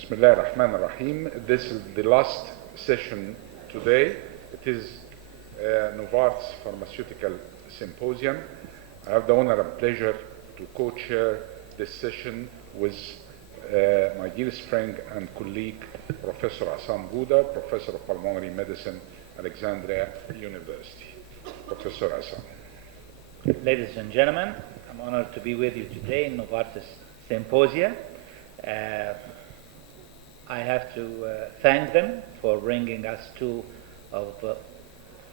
Bismillah ar-Rahman ar-Rahim. This is the last session today. It is Novartis Pharmaceutical Symposium. I have the honor and pleasure to co-chair this session with my dearest friend and colleague, Professor Assam Buda, Professor of Pulmonary Medicine, Alexandria University. Professor Assam. Ladies and gentlemen, I'm honored to be with you today in Novartis Symposia. I have to thank them for bringing us two of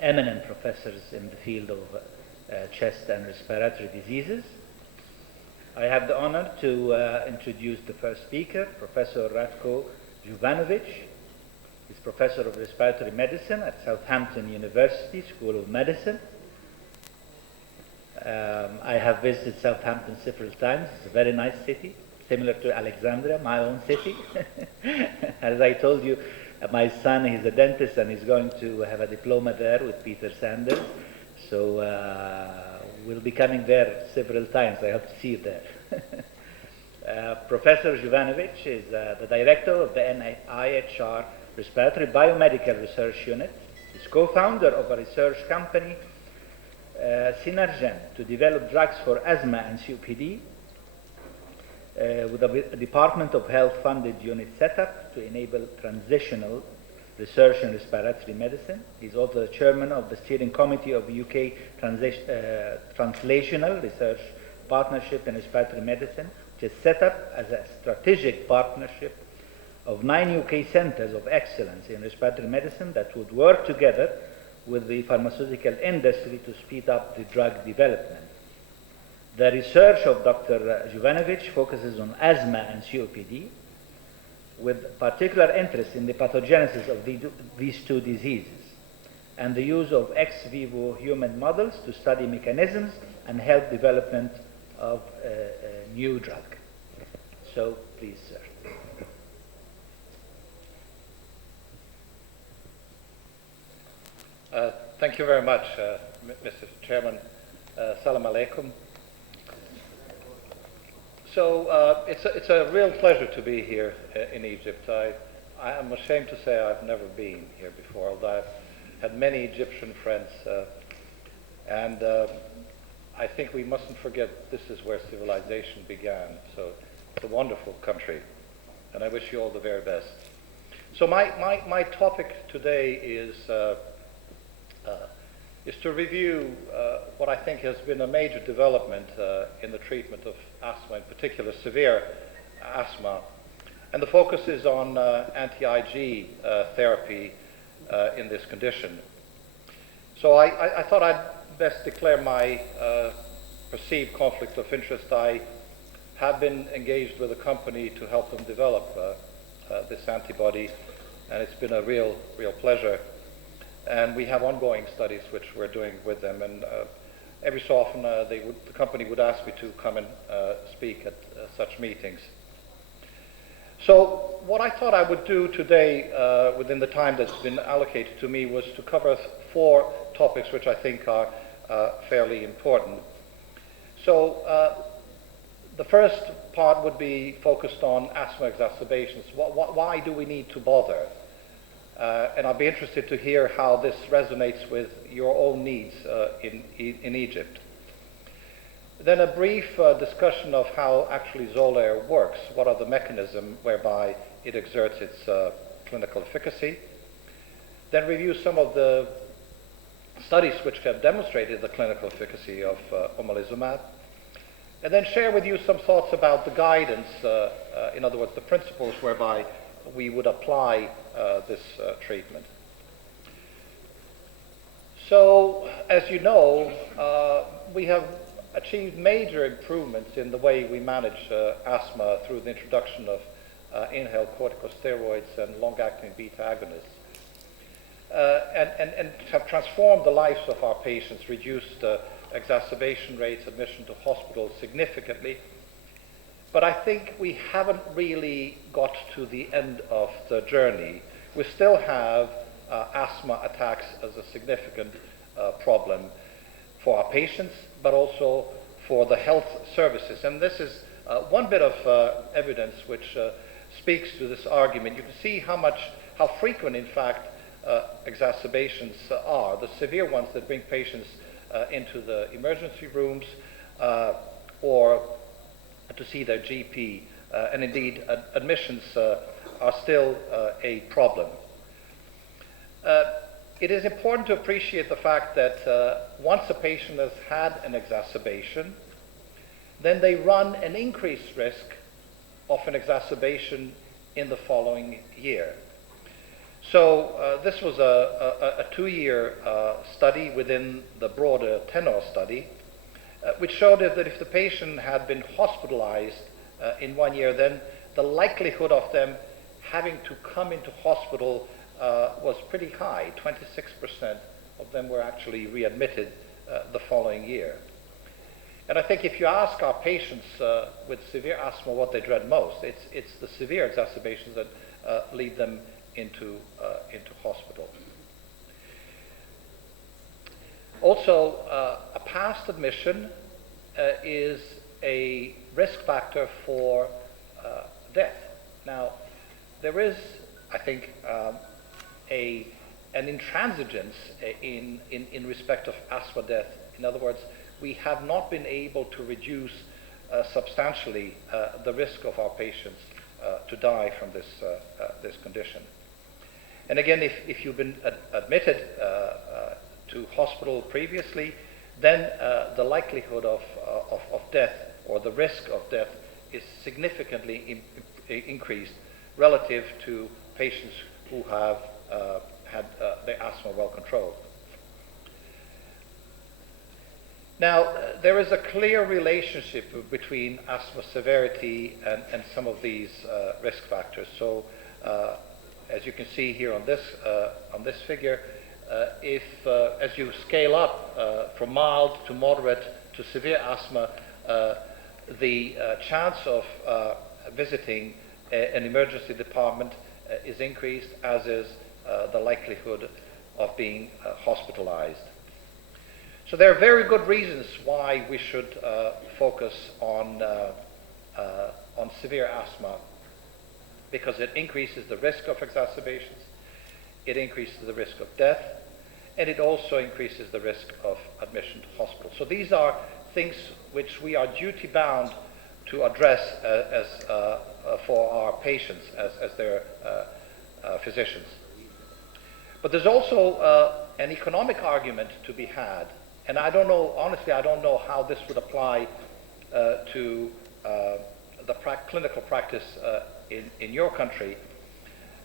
eminent professors in the field of chest and respiratory diseases. I have the honor to introduce the first speaker, Professor Ratko Jovanovic. He's Professor of Respiratory Medicine at Southampton University School of Medicine. I have visited Southampton several times. It's a very nice city, similar to Alexandria, my own city. As I told you, my son, he's a dentist and he's going to have a diploma there with Peter Sanders. So we'll be coming there several times. I hope to see you there. Professor Jovanovic is the director of the NIHR Respiratory Biomedical Research Unit. He's co-founder of a research company, Synergen, to develop drugs for asthma and COPD, with a Department of Health funded unit set up to enable transitional research in respiratory medicine. He's also the chairman of the steering committee of the UK Translational Research Partnership in Respiratory Medicine, which is set up as a strategic partnership of 9 UK centers of excellence in respiratory medicine that would work together with the pharmaceutical industry to speed up the drug development. The research of Dr. Jovanovic focuses on asthma and COPD, with particular interest in the pathogenesis of these two diseases, and the use of ex vivo human models to study mechanisms and help development of a new drug. So, please, sir. Thank you very much, Mr. Chairman. Salam alaikum. So it's a real pleasure to be here in Egypt. I am ashamed to say I've never been here before, although I've had many Egyptian friends. And I think we mustn't forget this is where civilization began. So it's a wonderful country, and I wish you all the very best. So my topic today is to review what I think has been a major development in the treatment of asthma, in particular severe asthma. And the focus is on anti-IG therapy in this condition. So I thought I'd best declare my perceived conflict of interest. I have been engaged with a company to help them develop this antibody, and it's been a real pleasure. And we have ongoing studies which we're doing with them, and every so often the company would ask me to come and speak at such meetings. So what I thought I would do today within the time that's been allocated to me was to cover 4 topics which I think are fairly important. So the first part would be focused on asthma exacerbations. Why do we need to bother? And I'll be interested to hear how this resonates with your own needs in Egypt. Then a brief discussion of how actually Xolair works. What are the mechanisms whereby it exerts its clinical efficacy? Then review some of the studies which have demonstrated the clinical efficacy of omalizumab. And then share with you some thoughts about the guidance, in other words, the principles whereby we would apply this treatment. So, as you know, we have achieved major improvements in the way we manage asthma through the introduction of inhaled corticosteroids and long-acting beta agonists, and have transformed the lives of our patients, reduced exacerbation rates, admission to hospitals significantly. But I think we haven't really got to the end of the journey. We still have asthma attacks as a significant problem for our patients, but also for the health services. And this is one bit of evidence which speaks to this argument. You can see how frequent, in fact, exacerbations are. The severe ones that bring patients into the emergency rooms or to see their GP, and indeed admissions are still a problem. It is important to appreciate the fact that once a patient has had an exacerbation, then they run an increased risk of an exacerbation in the following year. So this was a 2-year study within the broader TENOR study, which showed that if the patient had been hospitalized in 1 year, then the likelihood of them having to come into hospital was pretty high. 26% of them were actually readmitted the following year. And I think if you ask our patients with severe asthma what they dread most, it's the severe exacerbations that lead them into hospital. Also, a past admission is a risk factor for death. Now, there is, I think, an intransigence in respect of asthma death. In other words, we have not been able to reduce substantially the risk of our patients to die from this condition. And again, if you've been admitted to hospital previously, then the likelihood of death or the risk of death is significantly increased relative to patients who have had their asthma well controlled. Now, there is a clear relationship between asthma severity and some of these risk factors. So, as you can see here on this figure, if as you scale up from mild to moderate to severe asthma, the chance of visiting an emergency department is increased, as is the likelihood of being hospitalized. So there are very good reasons why we should focus on severe asthma, because it increases the risk of exacerbations, it increases the risk of death, and it also increases the risk of admission to hospital. So these are things which we are duty-bound to address for our patients as their physicians. But there's also an economic argument to be had. And I don't know, honestly, I don't know how this would apply to the clinical practice in your country,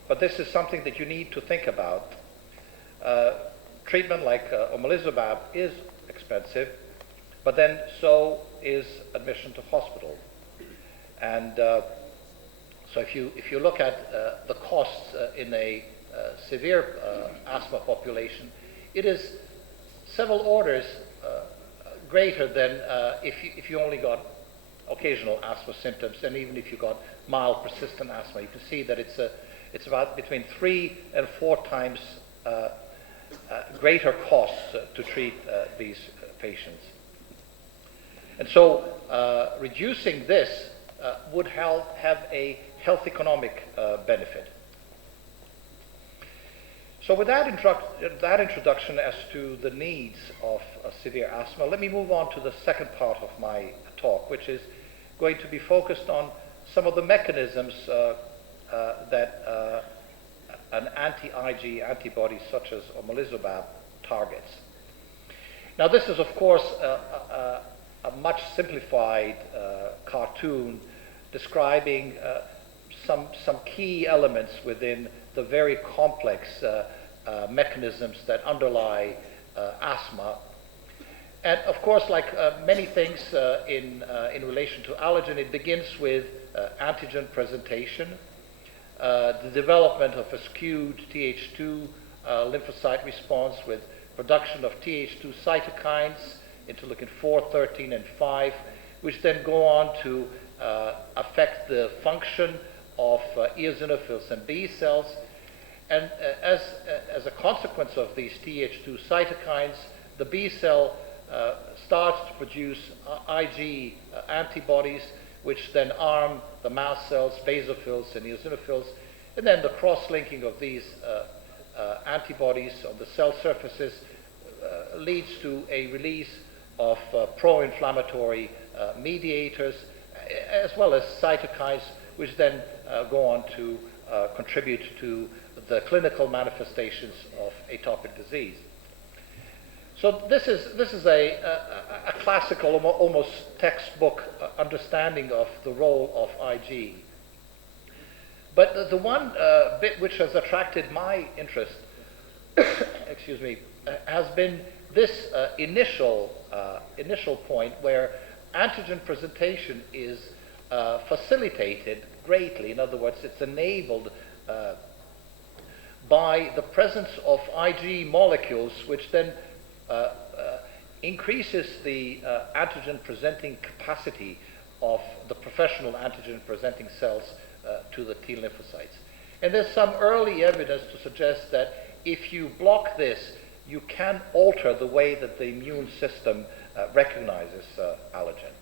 but this is something that you need to think about. Treatment like omalizumab is expensive, but then so is admission to hospital. And so if you look at the costs in a severe asthma population, it is several orders greater than if you only got occasional asthma symptoms, and even if you got mild persistent asthma. You can see that it's about between 3 and 4 times greater costs to treat these patients. And so reducing this would have a health economic benefit. So with that introduction as to the needs of severe asthma, let me move on to the second part of my talk, which is going to be focused on some of the mechanisms that an anti-IG antibody such as omalizumab targets. Now this is, of course, a much simplified cartoon describing some key elements within the very complex mechanisms that underlie asthma. And of course, like many things in relation to allergen, it begins with antigen presentation, the development of a skewed Th2 lymphocyte response with production of Th2 cytokines, interleukin 4, 13, and 5, which then go on to affect the function of eosinophils and B cells. And as a consequence of these Th2 cytokines, the B cell starts to produce Ig antibodies, which then arm the mast cells, basophils, and eosinophils, and then the cross-linking of these antibodies on the cell surfaces leads to a release of pro-inflammatory mediators, as well as cytokines, which then go on to contribute to the clinical manifestations of atopic disease. So this is a classical, almost textbook understanding of the role of Ig. But the one bit which has attracted my interest, excuse me, has been this initial point where antigen presentation is facilitated greatly. In other words, it's enabled by the presence of Ig molecules, which then increases the antigen presenting capacity of the professional antigen presenting cells to the T lymphocytes. And there's some early evidence to suggest that if you block this, you can alter the way that the immune system recognizes allergen.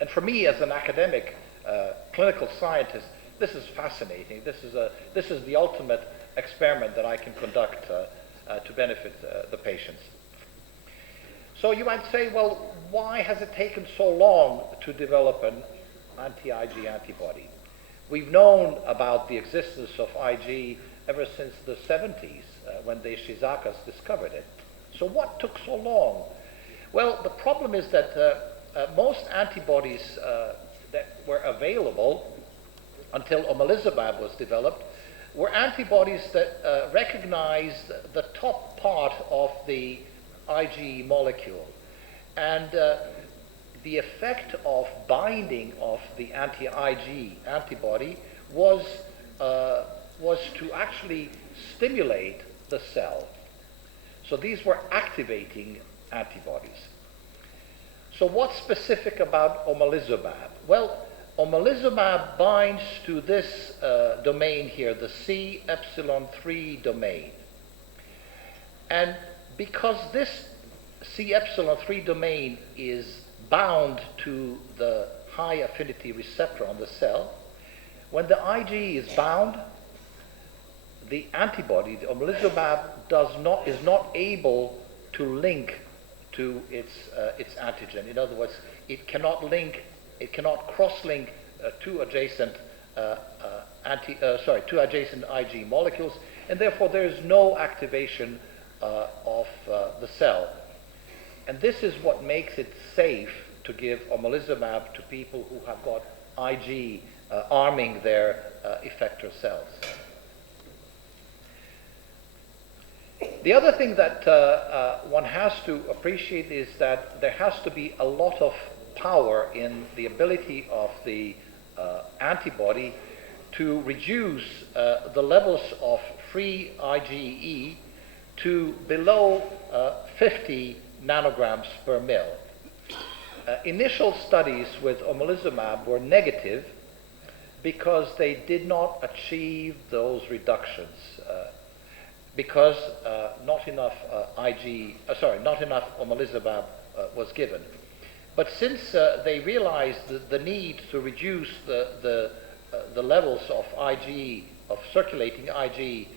And for me, as an academic clinical scientist, this is fascinating. This is the ultimate experiment that I can conduct to benefit the patients. So you might say, well, why has it taken so long to develop an anti-Ig antibody? We've known about the existence of Ig ever since the 70s, when the Shizakas discovered it. So what took so long? Well, the problem is that most antibodies that were available until omalizumab was developed were antibodies that recognized the top part of the Ig molecule. And the effect of binding of the anti-Ig antibody was to actually stimulate the cell. So these were activating antibodies. So what's specific about omalizumab? Well, omalizumab binds to this domain here, the C epsilon 3 domain. And because this C epsilon 3 domain is bound to the high affinity receptor on the cell, when the Ig is bound, the antibody, the omalizumab, is not able to link to its antigen. In other words, it cannot cross-link two adjacent Ig molecules, and therefore there is no activation of the cell. And this is what makes it safe to give omalizumab to people who have got Ig arming their effector cells. The other thing that one has to appreciate is that there has to be a lot of power in the ability of the antibody to reduce the levels of free IgE to below 50 nanograms per mil. Initial studies with omalizumab were negative because they did not achieve those reductions because not enough omalizumab was given. But since they realized the need to reduce the levels of IgE, of circulating IgE,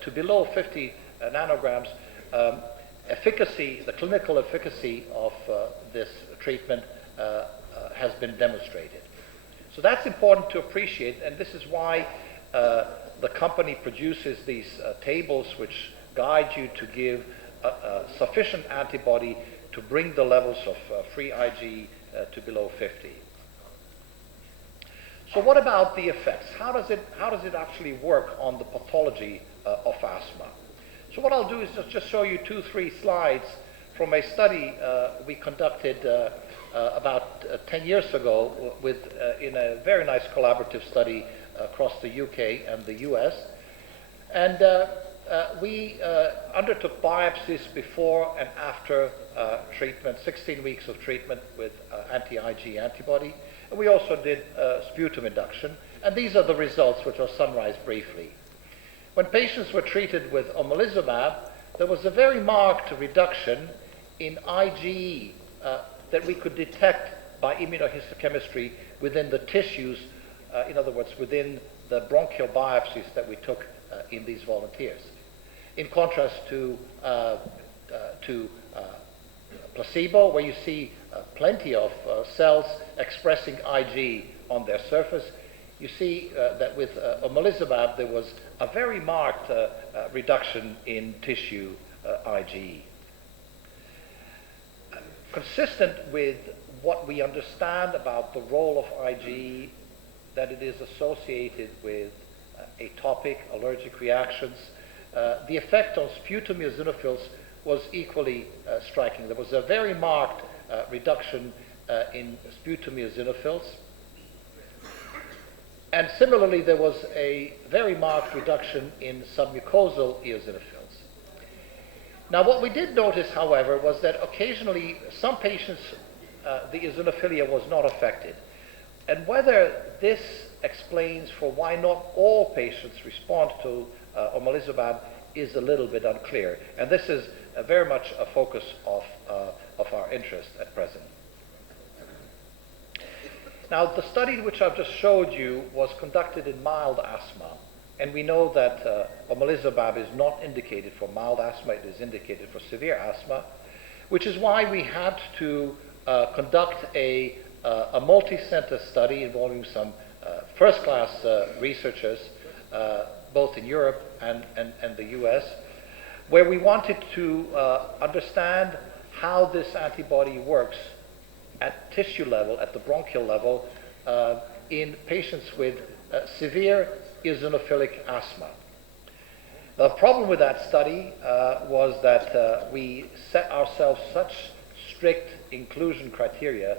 to below 50 nanograms, efficacy, the clinical efficacy of this treatment has been demonstrated. So that's important to appreciate, and this is why the company produces these tables which guide you to give sufficient antibody to bring the levels of free IgE to below 50. So what about the effects? How does it actually work on the pathology of asthma? So what I'll do is just show you 2-3 slides from a study we conducted about 10 years ago in a very nice collaborative study across the UK and the US. And we undertook biopsies before and after treatment, 16 weeks of treatment with anti-Ig antibody. And we also did sputum induction. And these are the results, which I'll summarize briefly. When patients were treated with omalizumab, there was a very marked reduction in IgE that we could detect by immunohistochemistry within the tissues, in other words, within the bronchial biopsies that we took in these volunteers. In contrast to placebo, where you see plenty of cells expressing Ig on their surface, you see that with omalizumab there was a very marked reduction in tissue IgE. Consistent with what we understand about the role of IgE, that it is associated with atopic allergic reactions, the effect on sputum eosinophils was equally striking. There was a very marked reduction in sputum eosinophils. And similarly, there was a very marked reduction in submucosal eosinophils. Now, what we did notice, however, was that occasionally some patients, the eosinophilia was not affected. And whether this explains for why not all patients respond to omalizumab is a little bit unclear. And this is very much a focus of our interest at present. Now, the study which I've just showed you was conducted in mild asthma. And we know that omalizumab is not indicated for mild asthma, it is indicated for severe asthma, which is why we had to conduct a multi-center study involving some first-class researchers, both in Europe and the US, where we wanted to understand how this antibody works at tissue level, at the bronchial level, in patients with severe eosinophilic asthma. The problem with that study was that we set ourselves such strict inclusion criteria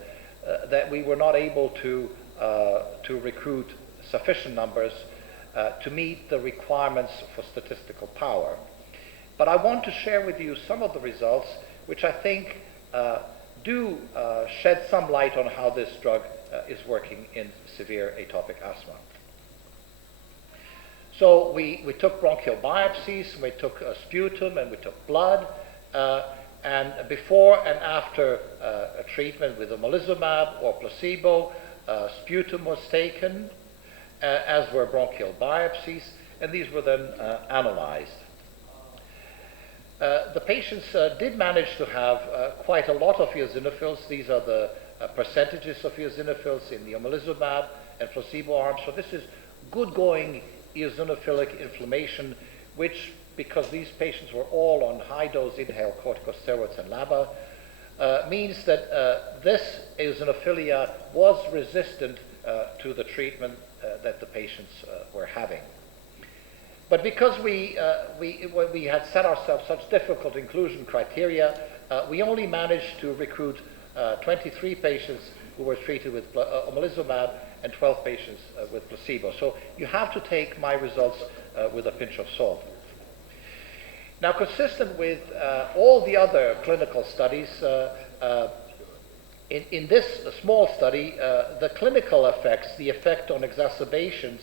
that we were not able to recruit sufficient numbers to meet the requirements for statistical power. But I want to share with you some of the results which I think do shed some light on how this drug is working in severe atopic asthma. So we took bronchial biopsies, we took sputum, and we took blood, and before and after a treatment with omalizumab or placebo, sputum was taken, as were bronchial biopsies, and these were then analyzed. The patients did manage to have quite a lot of eosinophils. These are the percentages of eosinophils in the omalizumab and placebo arms. So this is good-going eosinophilic inflammation, which, because these patients were all on high-dose inhaled corticosteroids and LABA, means that this eosinophilia was resistant to the treatment that the patients were having. But because we had set ourselves such difficult inclusion criteria, we only managed to recruit 23 patients who were treated with omalizumab and 12 patients with placebo. So you have to take my results with a pinch of salt. Now, consistent with all the other clinical studies, in this small study, the clinical effects, the effect on exacerbations,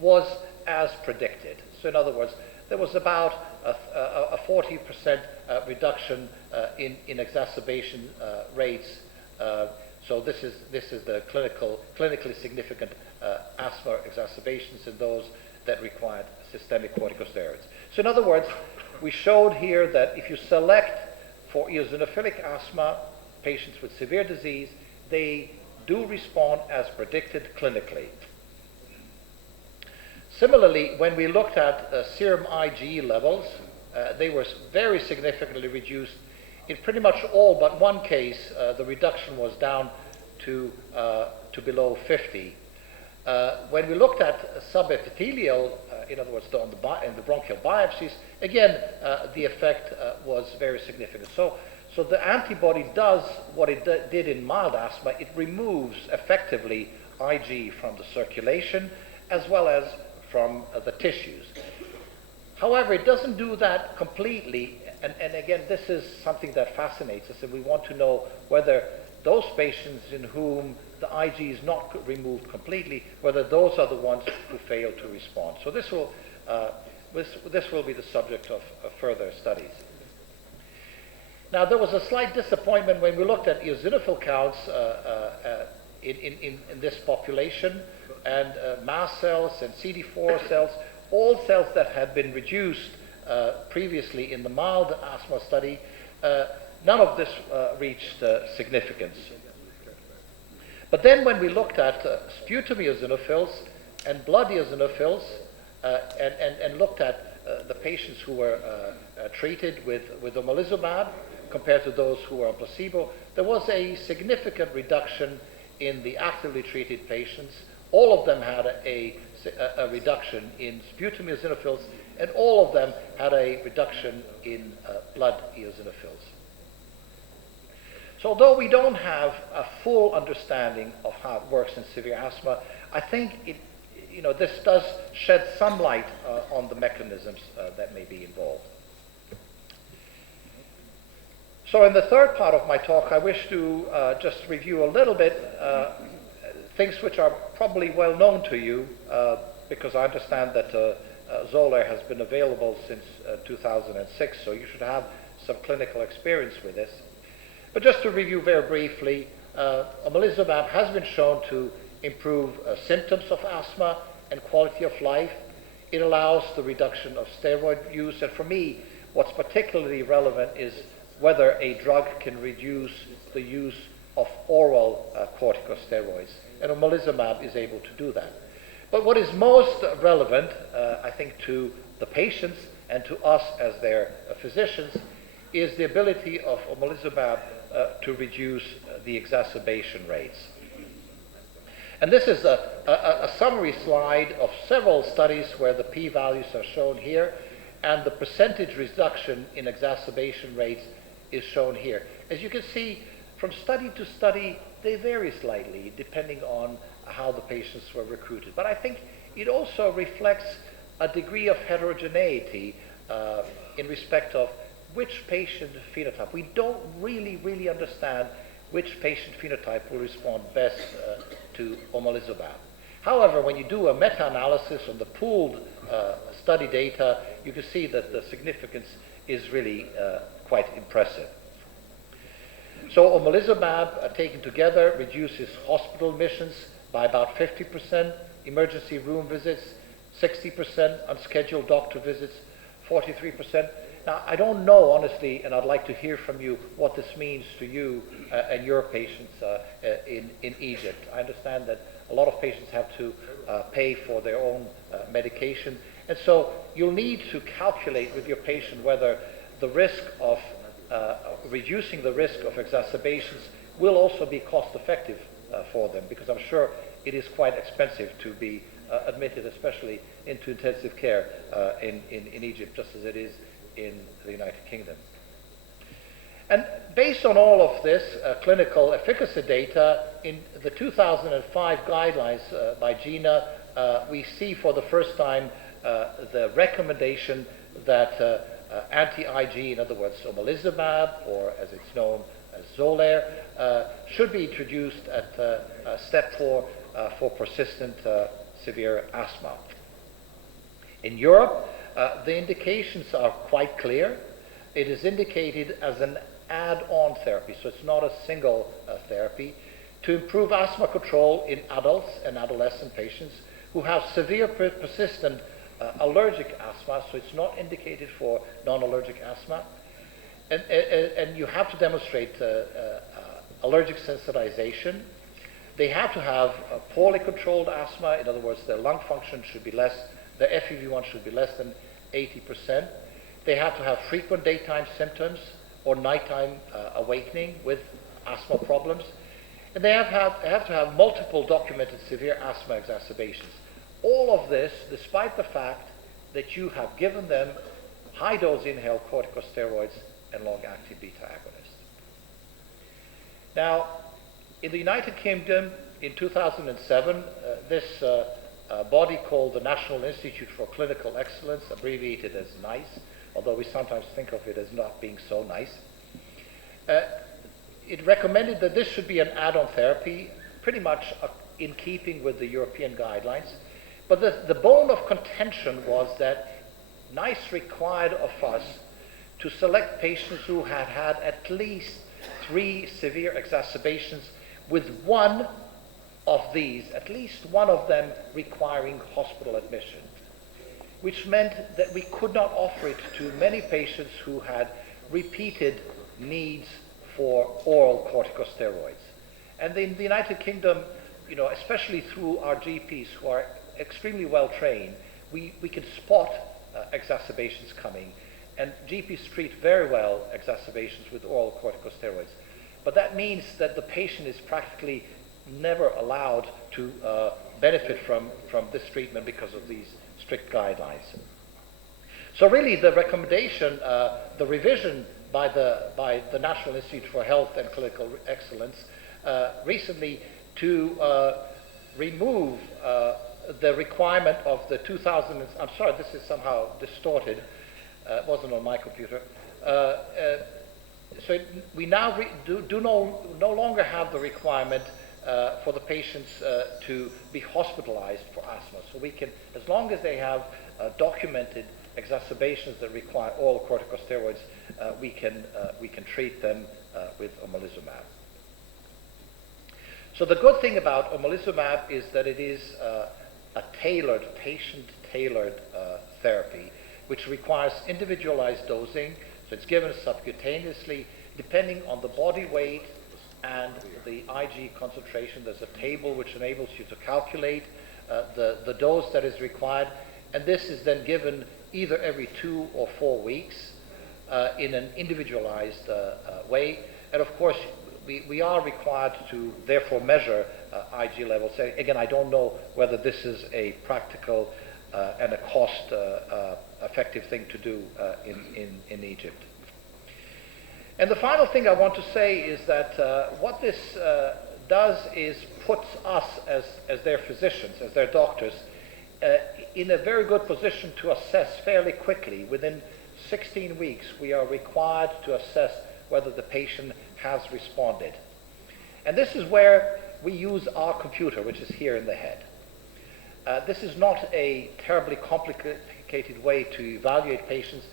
was as predicted. So in other words, there was about a 40% reduction in exacerbation rates. So this is the clinically significant asthma exacerbations in those that required systemic corticosteroids. So in other words, we showed here that if you select for eosinophilic asthma patients with severe disease, they do respond as predicted clinically. Similarly, when we looked at serum IgE levels, they were very significantly reduced. In pretty much all but one case, the reduction was down to below 50. When we looked at subepithelial, in other words, in the bronchial biopsies, again, the effect was very significant. So the antibody does what it did in mild asthma. It removes effectively IgE from the circulation as well as from the tissues. However, it doesn't do that completely, and again, this is something that fascinates us, and we want to know whether those patients in whom the IgE is not removed completely, whether those are the ones who fail to respond. So this will be the subject of further studies. Now, there was a slight disappointment when we looked at eosinophil counts in this population, and mast cells and CD4 cells, all cells that had been reduced previously in the mild asthma study. None of this reached significance. But then when we looked at sputum eosinophils and blood eosinophils and looked at the patients who were treated with omalizumab compared to those who were on placebo, there was a significant reduction in the actively treated patients. All of them had a reduction in sputum eosinophils, and all of them had a reduction in blood eosinophils. So although we don't have a full understanding of how it works in severe asthma, I think this does shed some light on the mechanisms that may be involved. So in the third part of my talk, I wish to just review a little bit things which are probably well known to you, because I understand that Xolair has been available since 2006, so you should have some clinical experience with this. But just to review very briefly, omalizumab has been shown to improve symptoms of asthma and quality of life. It allows the reduction of steroid use, and for me, what's particularly relevant is whether a drug can reduce the use of oral corticosteroids, and omalizumab is able to do that. But what is most relevant, I think, to the patients and to us as their physicians is the ability of omalizumab to reduce the exacerbation rates. And this is a summary slide of several studies where the p-values are shown here, and the percentage reduction in exacerbation rates is shown here. As you can see, from study to study, they vary slightly depending on how the patients were recruited. But I think it also reflects a degree of heterogeneity in respect of which patient phenotype. We don't really understand which patient phenotype will respond best to omalizumab. However, when you do a meta-analysis on the pooled study data, you can see that the significance is really quite impressive. So omalizumab taken together reduces hospital admissions by about 50%, emergency room visits 60%, unscheduled doctor visits 43%. Now, I don't know, honestly, and I'd like to hear from you what this means to you and your patients in Egypt. I understand that a lot of patients have to pay for their own medication, and so you'll need to calculate with your patient whether the risk of reducing the risk of exacerbations will also be cost effective for them, because I'm sure it is quite expensive to be admitted, especially into intensive care in Egypt, just as it is in the United Kingdom. And based on all of this clinical efficacy data, in the 2005 guidelines by GINA, we see for the first time the recommendation that anti-IG, in other words, omalizumab, or as it's known as Xolair, should be introduced at step 4 for persistent severe asthma. In Europe, the indications are quite clear. It is indicated as an add-on therapy, so it's not a single therapy, to improve asthma control in adults and adolescent patients who have severe persistent allergic asthma, so it's not indicated for non-allergic asthma. And you have to demonstrate allergic sensitization. They have to have poorly controlled asthma, in other words, their lung function should be less, their FEV1 should be less than 80%. They have to have frequent daytime symptoms or nighttime awakening with asthma problems. And they have to have multiple documented severe asthma exacerbations. All of this, despite the fact that you have given them high-dose inhaled corticosteroids and long-acting beta agonists. Now, in the United Kingdom, in 2007, this body called the National Institute for Clinical Excellence, abbreviated as NICE, although we sometimes think of it as not being so nice, it recommended that this should be an add-on therapy, pretty much in keeping with the European guidelines. But the bone of contention was that NICE required of us to select patients who had had at least 3 severe exacerbations, with one of these, at least one of them, requiring hospital admission, which meant that we could not offer it to many patients who had repeated needs for oral corticosteroids. And in the United Kingdom, especially through our GPs who are extremely well trained, we can spot exacerbations coming, and GPs treat very well exacerbations with oral corticosteroids. But that means that the patient is practically never allowed to benefit from this treatment because of these strict guidelines. So really the recommendation, the revision by the National Institute for Health and Clinical Excellence recently to remove the requirement of the 2000, I'm sorry, this is somehow distorted, it wasn't on my computer. So we now do no longer have the requirement for the patients to be hospitalized for asthma. So we can, as long as they have documented exacerbations that require oral corticosteroids, we can treat them with omalizumab. So the good thing about omalizumab is that it is a patient-tailored therapy, which requires individualized dosing. So it's given subcutaneously, depending on the body weight and the IG concentration. There's a table which enables you to calculate the dose that is required, and this is then given either every 2 or 4 weeks in an individualized way. And of course, we are required to therefore measure IG levels. Again, I don't know whether this is a practical and a cost-effective thing to do in Egypt. And the final thing I want to say is that what this does is puts us as their physicians, as their doctors, in a very good position to assess fairly quickly. Within 16 weeks, we are required to assess whether the patient has responded. And this is where we use our computer, which is here in the head. This is not a terribly complicated way to evaluate patients.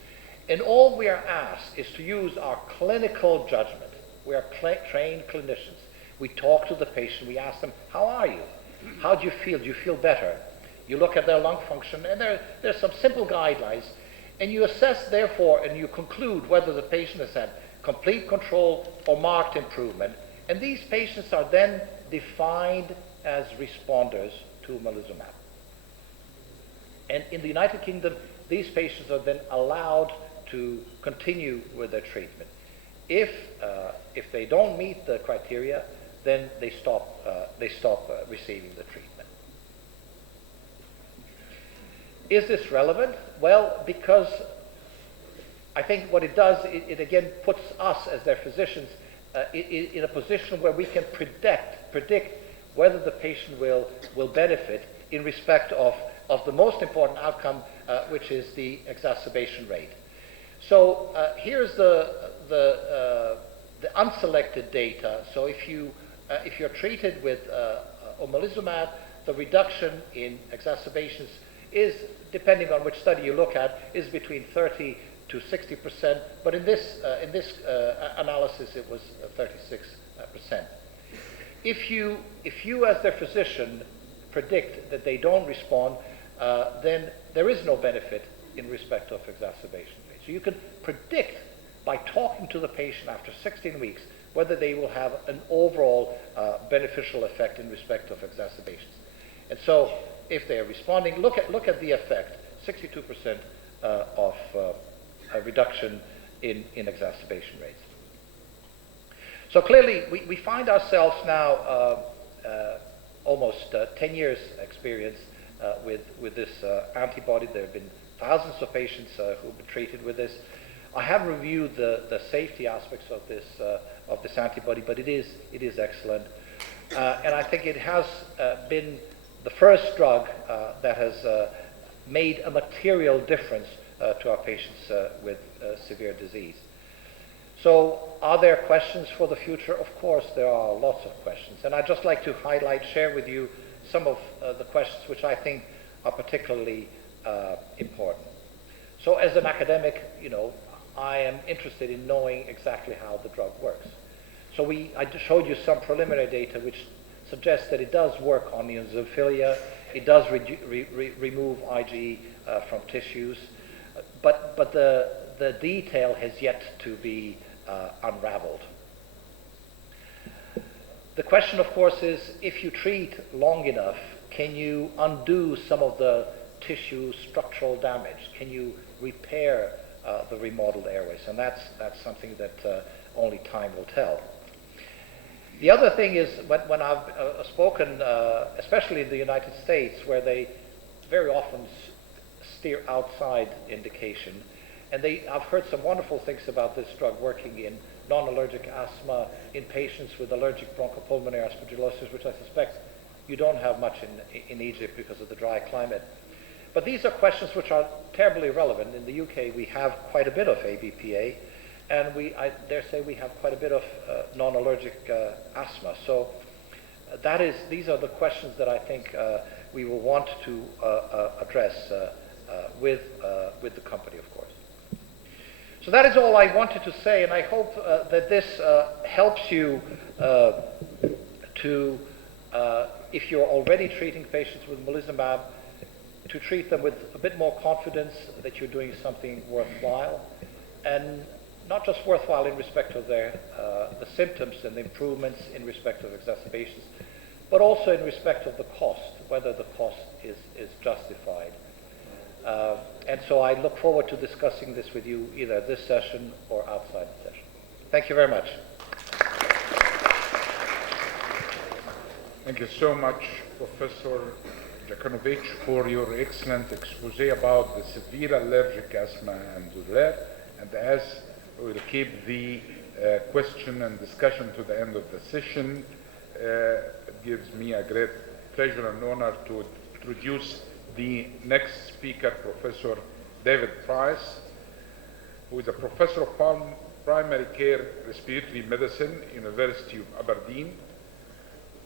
And all we are asked is to use our clinical judgment. We are trained clinicians. We talk to the patient. We ask them, how are you? How do you feel? Do you feel better? You look at their lung function, and there's some simple guidelines. And you assess, therefore, and you conclude whether the patient has had complete control or marked improvement. And these patients are then defined as responders to omalizumab. And in the United Kingdom, these patients are then allowed to continue with their treatment. If they don't meet the criteria, then they stop receiving the treatment. Is this relevant? Well, because I think what it does, it again puts us as their physicians in a position where we can predict whether the patient will benefit in respect of the most important outcome, which is the exacerbation rate. So here's the unselected data. So if you're treated with omalizumab, the reduction in exacerbations is, depending on which study you look at, is between 30 to 60%. But in this analysis, it was 36%. If you as their physician predict that they don't respond, then there is no benefit in respect of exacerbation rate. So you can predict by talking to the patient after 16 weeks whether they will have an overall beneficial effect in respect of exacerbations. And so if they are responding, look at the effect, 62% of a reduction in exacerbation rates. So clearly we find ourselves now almost 10 years experience with this antibody. There have been thousands of patients who've been treated with this. I have reviewed the safety aspects of this antibody, but it is excellent, and I think it has been the first drug that has made a material difference to our patients with severe disease. So are there questions for the future? Of course, there are lots of questions. And I'd just like to share with you some of the questions which I think are particularly important. So as an academic, I am interested in knowing exactly how the drug works. So I just showed you some preliminary data which suggests that it does work on eosinophilia, it does remove IgE from tissues, but the detail has yet to be unraveled. The question, of course, is if you treat long enough, can you undo some of the tissue structural damage? Can you repair the remodeled airways? And that's something that only time will tell. The other thing is when I've spoken, especially in the United States, where they very often steer outside indication, and I've heard some wonderful things about this drug working in non-allergic asthma, in patients with allergic bronchopulmonary aspergillosis, which I suspect you don't have much in Egypt because of the dry climate. But these are questions which are terribly relevant. In the UK, we have quite a bit of ABPA, and I dare say we have quite a bit of non-allergic asthma. So these are the questions that I think we will want to address with the company, of course. So that is all I wanted to say, and I hope that this helps you to, if you're already treating patients with omalizumab, to treat them with a bit more confidence that you're doing something worthwhile, and not just worthwhile in respect of the symptoms and the improvements in respect of exacerbations, but also in respect of the cost, whether the cost is justified. And so I look forward to discussing this with you either this session or outside the session. Thank you very much. Thank you so much, Professor Jakunovic, for your excellent expose about the severe allergic asthma and Xolair. And as we'll keep the question and discussion to the end of the session, it gives me a great pleasure and honor to introduce the next speaker, Professor David Price, who is a professor of primary care respiratory medicine, University of Aberdeen.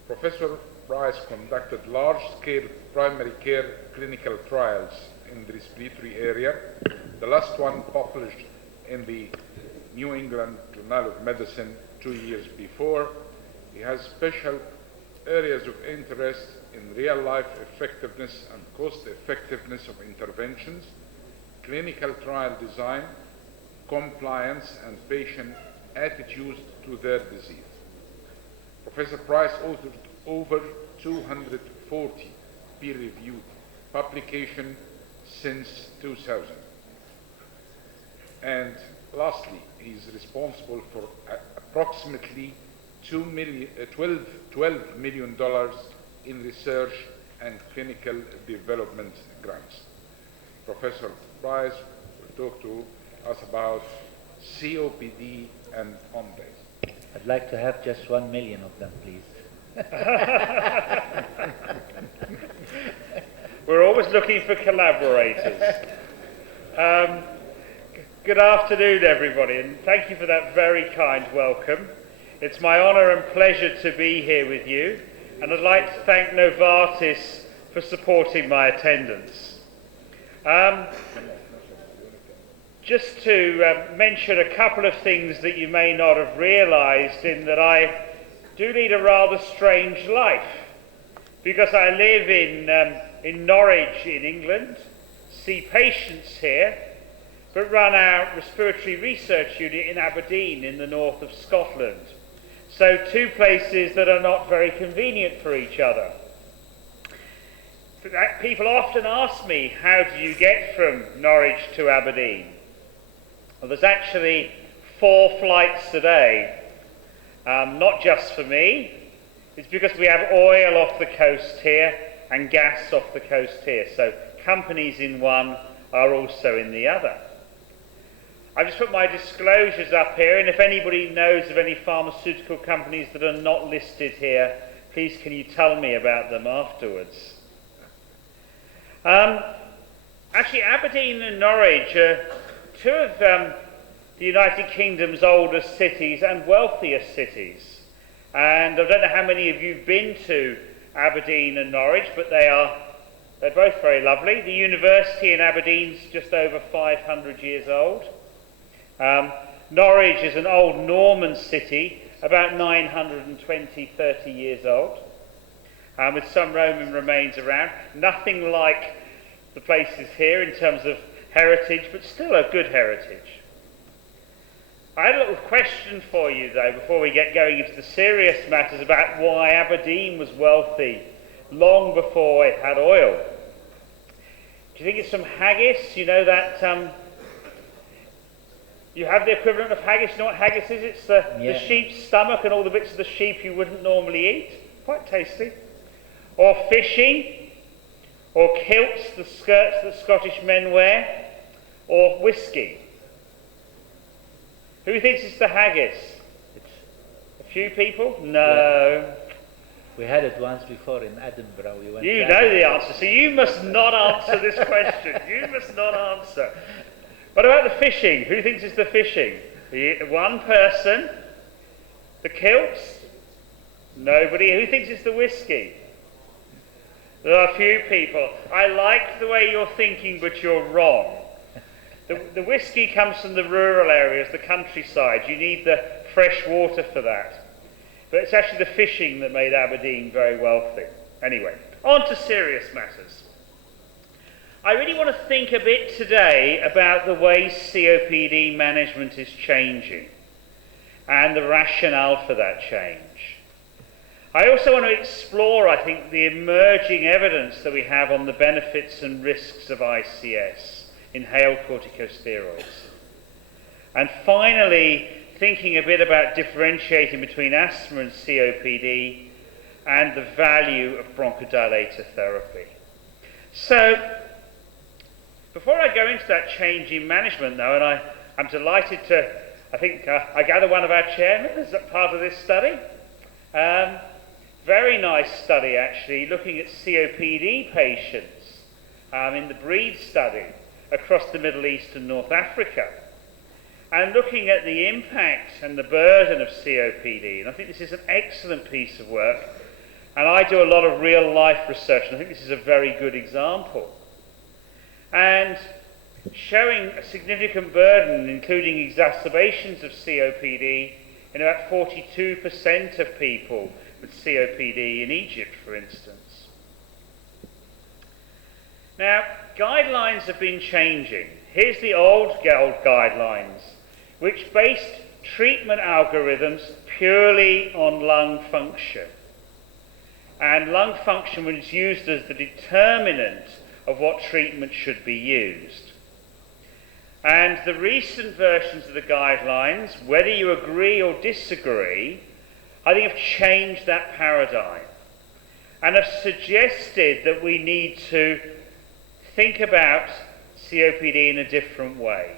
Professor Price conducted large-scale primary care clinical trials in the respiratory area. The last one published in the New England Journal of Medicine 2 years before. He has special areas of interest in real-life effectiveness and cost-effectiveness of interventions, clinical trial design, compliance, and patient attitudes to their disease. Professor Price authored over 240 peer-reviewed publications since 2000. And lastly, he is responsible for approximately $12 million in research and clinical development grants. Professor Price will talk to us about COPD and OMDAs. I'd like to have just 1 million of them, please. We're always looking for collaborators. Good afternoon, everybody, and thank you for that very kind welcome. It's my honour and pleasure to be here with you, and I'd like to thank Novartis for supporting my attendance. Just to mention a couple of things that you may not have realised, in that I do lead a rather strange life, because I live in Norwich in England, see patients here, but run our respiratory research unit in Aberdeen in the north of Scotland. So two places that are not very convenient for each other. People often ask me, how do you get from Norwich to Aberdeen? Well, there's actually 4 flights a day. Not just for me, it's because we have oil off the coast here and gas off the coast here. So companies in one are also in the other. I've just put my disclosures up here, and if anybody knows of any pharmaceutical companies that are not listed here, please can you tell me about them afterwards. Actually, Aberdeen and Norwich are 2 of the United Kingdom's oldest cities and wealthiest cities. And I don't know how many of you have been to Aberdeen and Norwich, but they're both very lovely. The university in Aberdeen's just over 500 years old. Norwich is an old Norman city, about 930 years old, with some Roman remains around. Nothing like the places here in terms of heritage, but still a good heritage. I had a little question for you, though, before we get going into the serious matters about why Aberdeen was wealthy long before it had oil. Do you think it's some haggis? You know that you have the equivalent of haggis. You know what haggis is? It's the sheep's stomach and all the bits of the sheep you wouldn't normally eat. Quite tasty. Or fishing, or kilts, the skirts that Scottish men wear, or whiskey. Who thinks it's the haggis? It's, A few people? No. we had it once before in Edinburgh. We went You to know Edinburgh. the answer, so you must not answer this question. You must not answer. What about the fishing? Who thinks it's the fishing? One person. The kilts? Nobody. Who thinks it's the whiskey? There are a few people. I like the way you're thinking, but you're wrong. The whiskey comes from the rural areas, the countryside. You need the fresh water for that. But it's actually the fishing that made Aberdeen very wealthy. Anyway, on to serious matters. I really want to think a bit today about the way COPD management is changing and the rationale for that change. I also want to explore, I think, the emerging evidence that we have on the benefits and risks of ICS, inhaled corticosteroids. And finally, thinking a bit about differentiating between asthma and COPD and the value of bronchodilator therapy. So, before I go into that change in management, though, and I'm delighted to, I gather one of our chairmen is part of this study. Very nice study, actually, looking at COPD patients in the BREATHE study across the Middle East and North Africa, and looking at the impact and the burden of COPD. And I think this is an excellent piece of work, and I do a lot of real-life research, and I think this is a very good example. And showing a significant burden, including exacerbations of COPD, in about 42% of people with COPD in Egypt, for instance. Now, guidelines have been changing. Here's the old guidelines, which based treatment algorithms purely on lung function. And lung function was used as the determinant of what treatment should be used. And the recent versions of the guidelines, whether you agree or disagree, I think have changed that paradigm and have suggested that we need to think about COPD in a different way.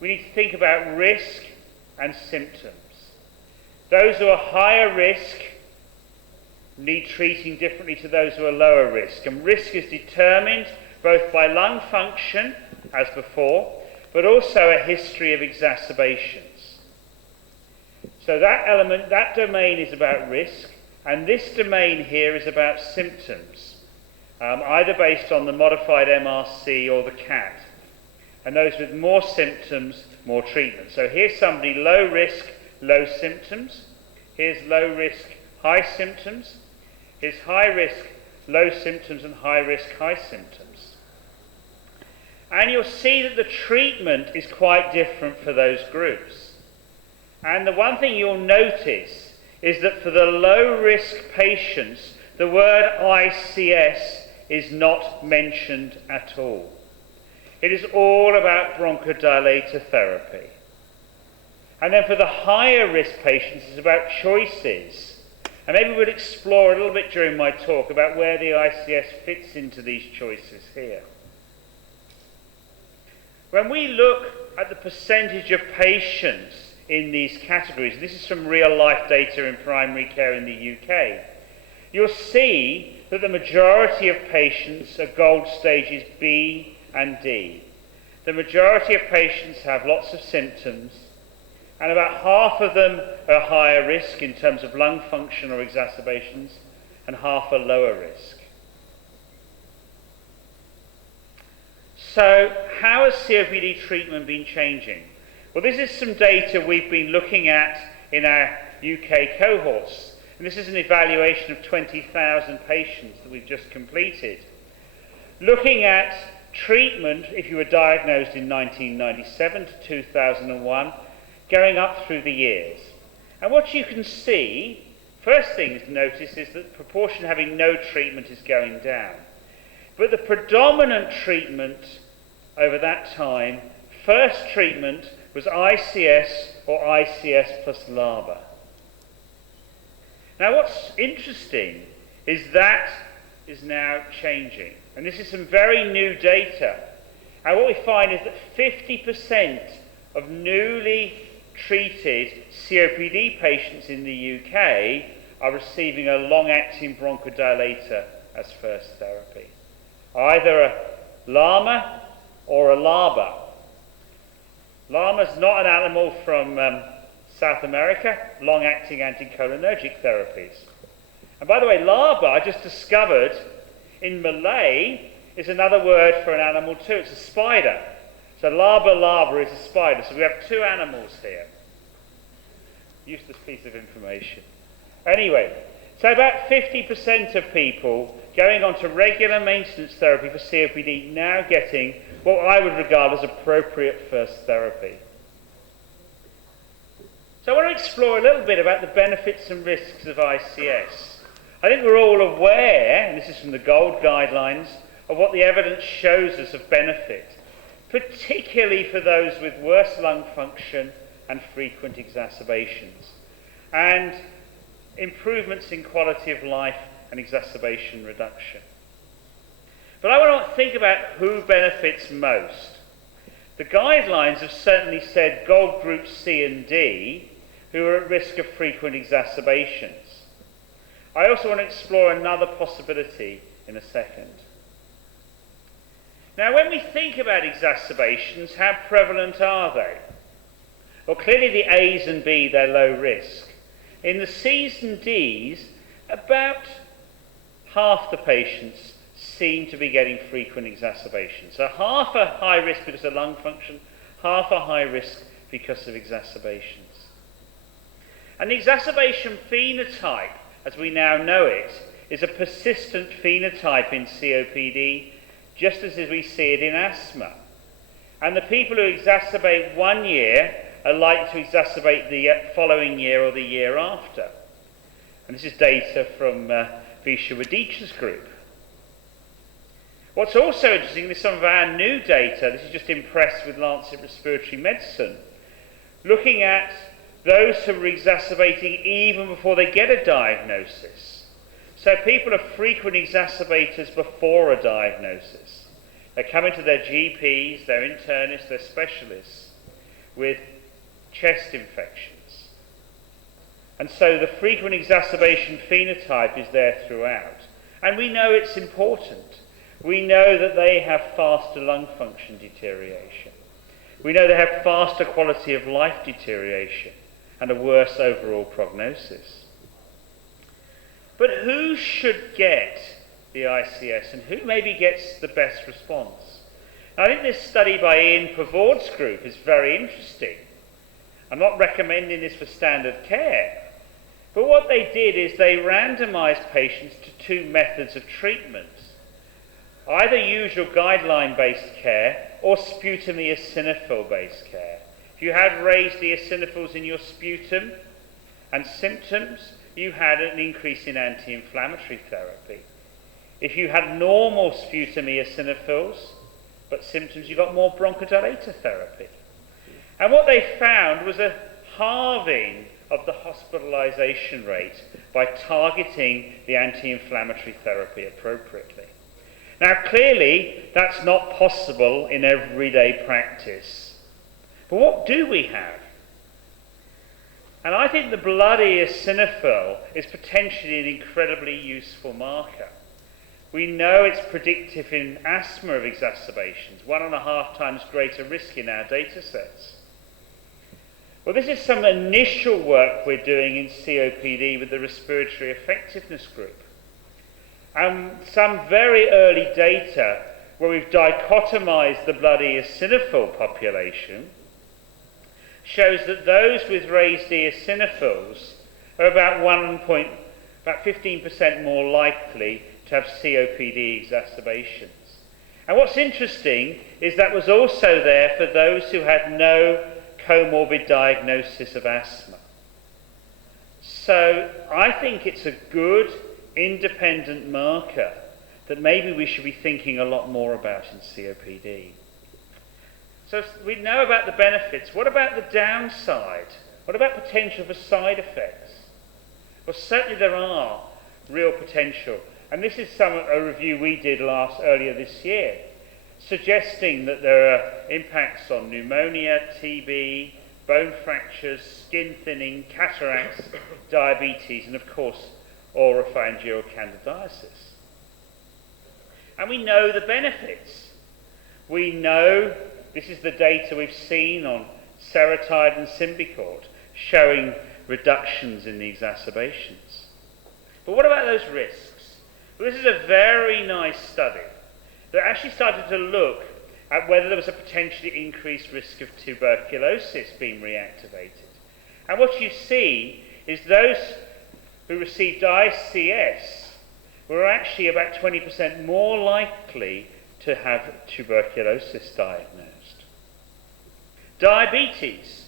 We need to think about risk and symptoms. Those who are higher risk need treating differently to those who are lower risk. And risk is determined both by lung function, as before, but also a history of exacerbations. So that element, that domain is about risk, and this domain here is about symptoms, either based on the modified MRC or the CAT. And those with more symptoms, more treatment. So here's somebody low risk, low symptoms. Here's low risk, high symptoms. Here's high risk, low symptoms, and high risk, high symptoms. And you'll see that the treatment is quite different for those groups. And the one thing you'll notice is that for the low-risk patients, the word ICS is not mentioned at all. It is all about bronchodilator therapy. And then for the higher-risk patients, it's about choices. And maybe we'll explore a little bit during my talk about where the ICS fits into these choices here. When we look at the percentage of patients in these categories, this is from real-life data in primary care in the UK, you'll see that the majority of patients are gold stages B and D. The majority of patients have lots of symptoms, and about half of them are higher risk in terms of lung function or exacerbations, and half are lower risk. So, how has COPD treatment been changing? Well, this is some data we've been looking at in our UK cohorts, and this is an evaluation of 20,000 patients that we've just completed. Looking at treatment, if you were diagnosed in 1997 to 2001, going up through the years. And what you can see, first thing to notice, is that the proportion having no treatment is going down. But the predominant treatment over that time, first treatment, was ICS or ICS plus LABA. Now what's interesting is that is now changing. And this is some very new data. And what we find is that 50% of newly treated COPD patients in the UK are receiving a long-acting bronchodilator as first therapy. Either a LAMA or a LABA. LAMA is not an animal from South America, long-acting anticholinergic therapies. And by the way, LABA, I just discovered, in Malay, is another word for an animal too. It's a spider. So laba is a spider. So we have two animals here. Useless piece of information. Anyway, so about 50% of people going on to regular maintenance therapy for COPD now getting what I would regard as appropriate first therapy. So I want to explore a little bit about the benefits and risks of ICS. I think we're all aware, and this is from the GOLD guidelines, of what the evidence shows us of benefit, particularly for those with worse lung function and frequent exacerbations, and improvements in quality of life and exacerbation reduction. But I want to think about who benefits most. The guidelines have certainly said GOLD groups C and D, who are at risk of frequent exacerbations. I also want to explore another possibility in a second. Now, when we think about exacerbations, how prevalent are they? Well, clearly the A's and B, they're low risk. In the C's and D's, about half the patients seem to be getting frequent exacerbations. So half are high risk because of lung function, half are high risk because of exacerbations. And the exacerbation phenotype, as we now know it, is a persistent phenotype in COPD, just as we see it in asthma. And the people who exacerbate 1 year are likely to exacerbate the following year or the year after. And this is data from Vishawaditya's group. What's also interesting is some of our new data. This is just in Press with Lancet Respiratory Medicine, looking at those who are exacerbating even before they get a diagnosis. So people are frequent exacerbators before a diagnosis. They come into their GPs, their internists, their specialists with chest infections. And so the frequent exacerbation phenotype is there throughout. And we know it's important. We know that they have faster lung function deterioration. We know they have faster quality of life deterioration and a worse overall prognosis. But who should get the ICS and who maybe gets the best response? Now, I think this study by Ian Pavord's group is very interesting. I'm not recommending this for standard care, but what they did is they randomized patients to two methods of treatment, either usual guideline-based care or sputum eosinophil-based care. If you had raised eosinophils in your sputum and symptoms, you had an increase in anti-inflammatory therapy. If you had normal sputum eosinophils but symptoms, you got more bronchodilator therapy. And what they found was a halving of the hospitalization rate by targeting the anti-inflammatory therapy appropriately. Now, clearly, that's not possible in everyday practice. But what do we have? And I think the blood eosinophil is potentially an incredibly useful marker. We know it's predictive in asthma of exacerbations, 1.5 times greater risk in our data sets. Well, this is some initial work we're doing in COPD with the Respiratory Effectiveness Group. And some very early data where we've dichotomized the blood eosinophil population shows that those with raised eosinophils are about 15% more likely to have COPD exacerbations. And what's interesting is that was also there for those who had no comorbid diagnosis of asthma. So I think it's a good independent marker that maybe we should be thinking a lot more about in COPD. So we know about the benefits. What about the downside? What about potential for side effects? Well, certainly there are real potential. And this is a review we did earlier this year, suggesting that there are impacts on pneumonia, TB, bone fractures, skin thinning, cataracts, diabetes, and of course, oropharyngeal candidiasis. And we know the benefits. We know, this is the data we've seen on Seretide and Symbicort, showing reductions in the exacerbations. But what about those risks? Well, this is a very nice study that actually started to look at whether there was a potentially increased risk of tuberculosis being reactivated. And what you see is those who received ICS were actually about 20% more likely to have tuberculosis diagnosed. Diabetes.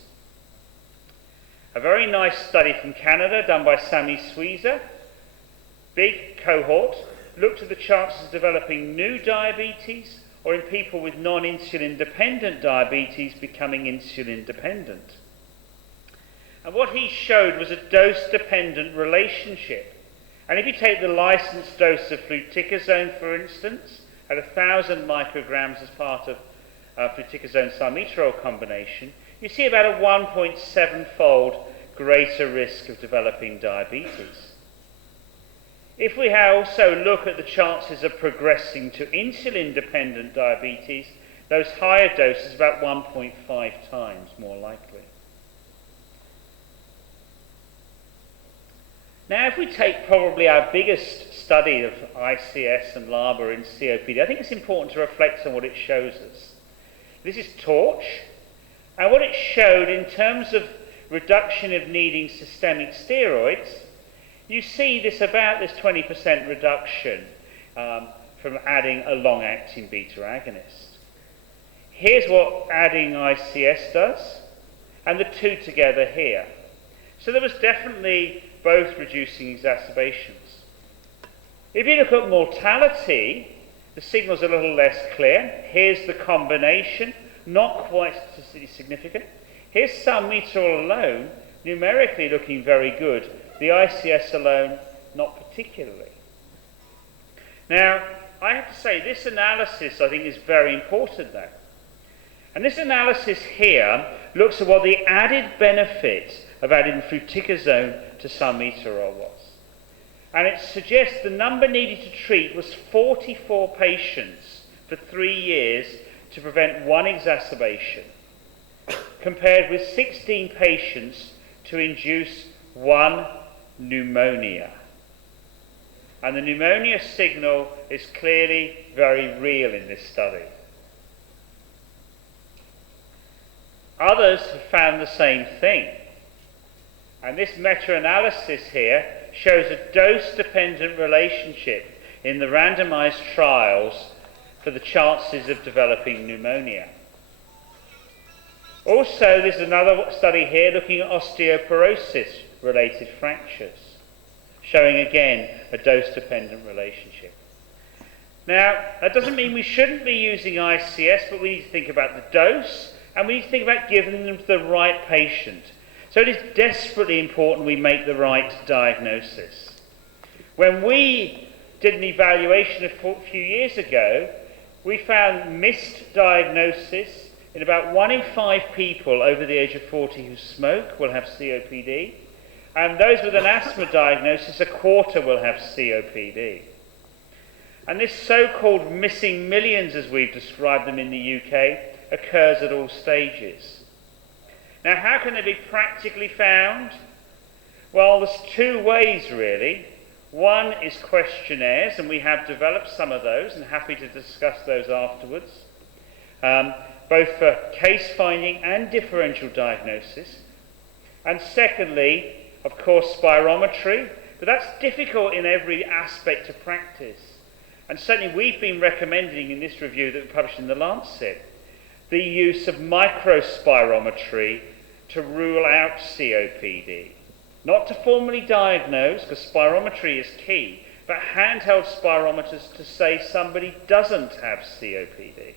A very nice study from Canada done by Sami Suiza. Big cohort, looked at the chances of developing new diabetes or in people with non-insulin dependent diabetes becoming insulin dependent. And what he showed was a dose-dependent relationship. And if you take the licensed dose of fluticasone, for instance, at 1,000 micrograms as part of fluticasone-salmeterol combination, you see about a 1.7-fold greater risk of developing diabetes. If we also look at the chances of progressing to insulin-dependent diabetes, those higher doses are about 1.5 times more likely. Now, if we take probably our biggest study of ICS and LABA in COPD, I think it's important to reflect on what it shows us. This is TORCH, and what it showed in terms of reduction of needing systemic steroids, you see this 20% reduction from adding a long-acting beta agonist. Here's what adding ICS does, and the two together here. So there was definitely both reducing exacerbations. If you look at mortality, the signal's a little less clear. Here's the combination, not quite statistically significant. Here's salmeterol alone, numerically looking very good. The ICS alone, not particularly. Now, I have to say, this analysis, I think, is very important now. And this analysis here looks at what the added benefit of adding fluticasone to salmeterol was. And it suggests the number needed to treat was 44 patients for 3 years to prevent one exacerbation, compared with 16 patients to induce one pneumonia. And the pneumonia signal is clearly very real in this study. Others have found the same thing. And this meta-analysis here shows a dose-dependent relationship in the randomized trials for the chances of developing pneumonia. Also, there's another study here looking at osteoporosis-related fractures, showing again a dose-dependent relationship. Now, that doesn't mean we shouldn't be using ICS, but we need to think about the dose, and we need to think about giving them to the right patient. So it is desperately important we make the right diagnosis. When we did an evaluation a few years ago, we found missed diagnosis in about 1 in 5 people over the age of 40 who smoke will have COPD, and those with an asthma diagnosis, a quarter will have COPD. And this so-called missing millions, as we've described them in the UK, occurs at all stages. Now, how can they be practically found? Well, there's 2 ways, really. One is questionnaires, and we have developed some of those, and happy to discuss those afterwards. both for case finding and differential diagnosis. And secondly, of course, spirometry, but that's difficult in every aspect of practice. And certainly we've been recommending in this review that we published in the Lancet the use of microspirometry to rule out COPD. Not to formally diagnose, because spirometry is key, but handheld spirometers to say somebody doesn't have COPD.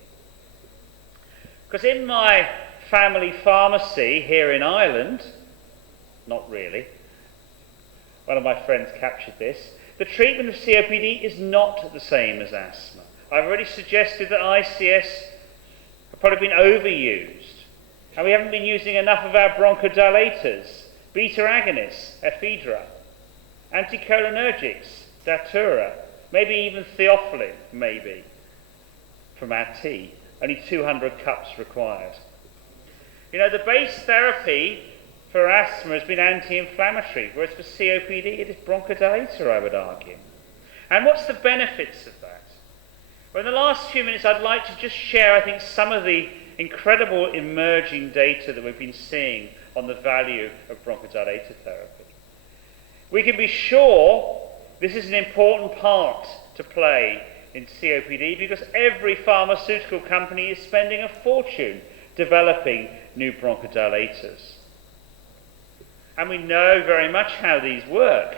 Because in my family pharmacy here in Ireland, not really, one of my friends captured this, the treatment of COPD is not the same as asthma. I've already suggested that ICS have probably been overused, and we haven't been using enough of our bronchodilators, beta agonists, ephedra, anticholinergics, datura, maybe even theophylline, maybe, from our tea. Only 200 cups required. You know, the base therapy for asthma has been anti-inflammatory, whereas for COPD it is bronchodilator, I would argue. And what's the benefits of that? Well, in the last few minutes I'd like to just share, I think, some of the incredible emerging data that we've been seeing on the value of bronchodilator therapy. We can be sure this is an important part to play in COPD because every pharmaceutical company is spending a fortune developing new bronchodilators. And we know very much how these work.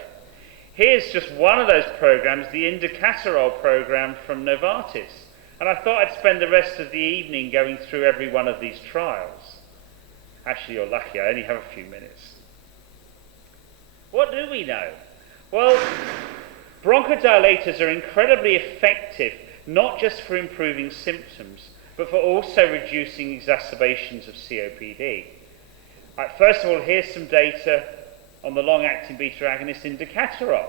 Here's just one of those programs, the Indicatorol program from Novartis. And I thought I'd spend the rest of the evening going through every one of these trials. Actually, you're lucky, I only have a few minutes. What do we know? Well, bronchodilators are incredibly effective, not just for improving symptoms, but for also reducing exacerbations of COPD. Right, first of all, here's some data on the long-acting beta agonist Indicatorol,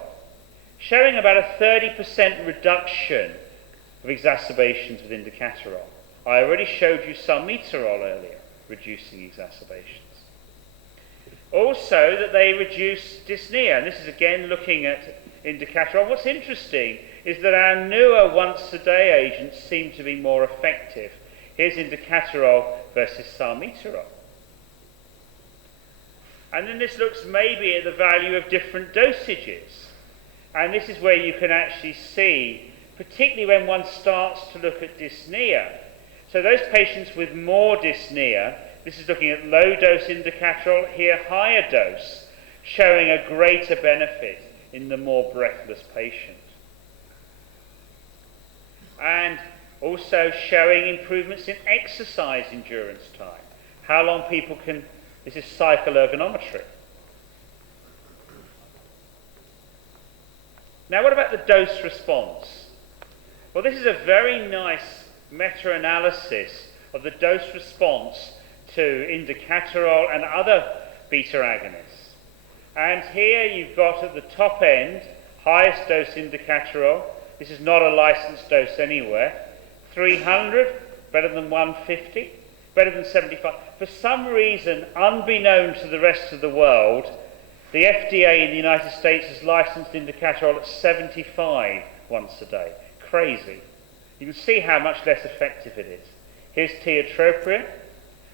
showing about a 30% reduction of exacerbations with Indicatorol. I already showed you salmeterol earlier, reducing exacerbations. Also, that they reduce dyspnea, and this is again looking at Indicatorol. What's interesting is that our newer once-a-day agents seem to be more effective. Here's Indicatorol versus salmeterol. And then this looks maybe at the value of different dosages. And this is where you can actually see, particularly when one starts to look at dyspnea. So those patients with more dyspnea, this is looking at low-dose Indicatorol, here higher dose, showing a greater benefit in the more breathless patient. And also showing improvements in exercise endurance time. How long people can, this is cycloergonometry. Now what about the dose response? Well, this is a very nice meta-analysis of the dose response to Indicatorol and other beta agonists. And here you've got at the top end, highest dose Indicatorol. This is not a licensed dose anywhere. 300, better than 150, better than 75. For some reason, unbeknown to the rest of the world, the FDA in the United States has licensed Indicatorol at 75 once a day. Crazy. You can see how much less effective it is. Here's tiotropium,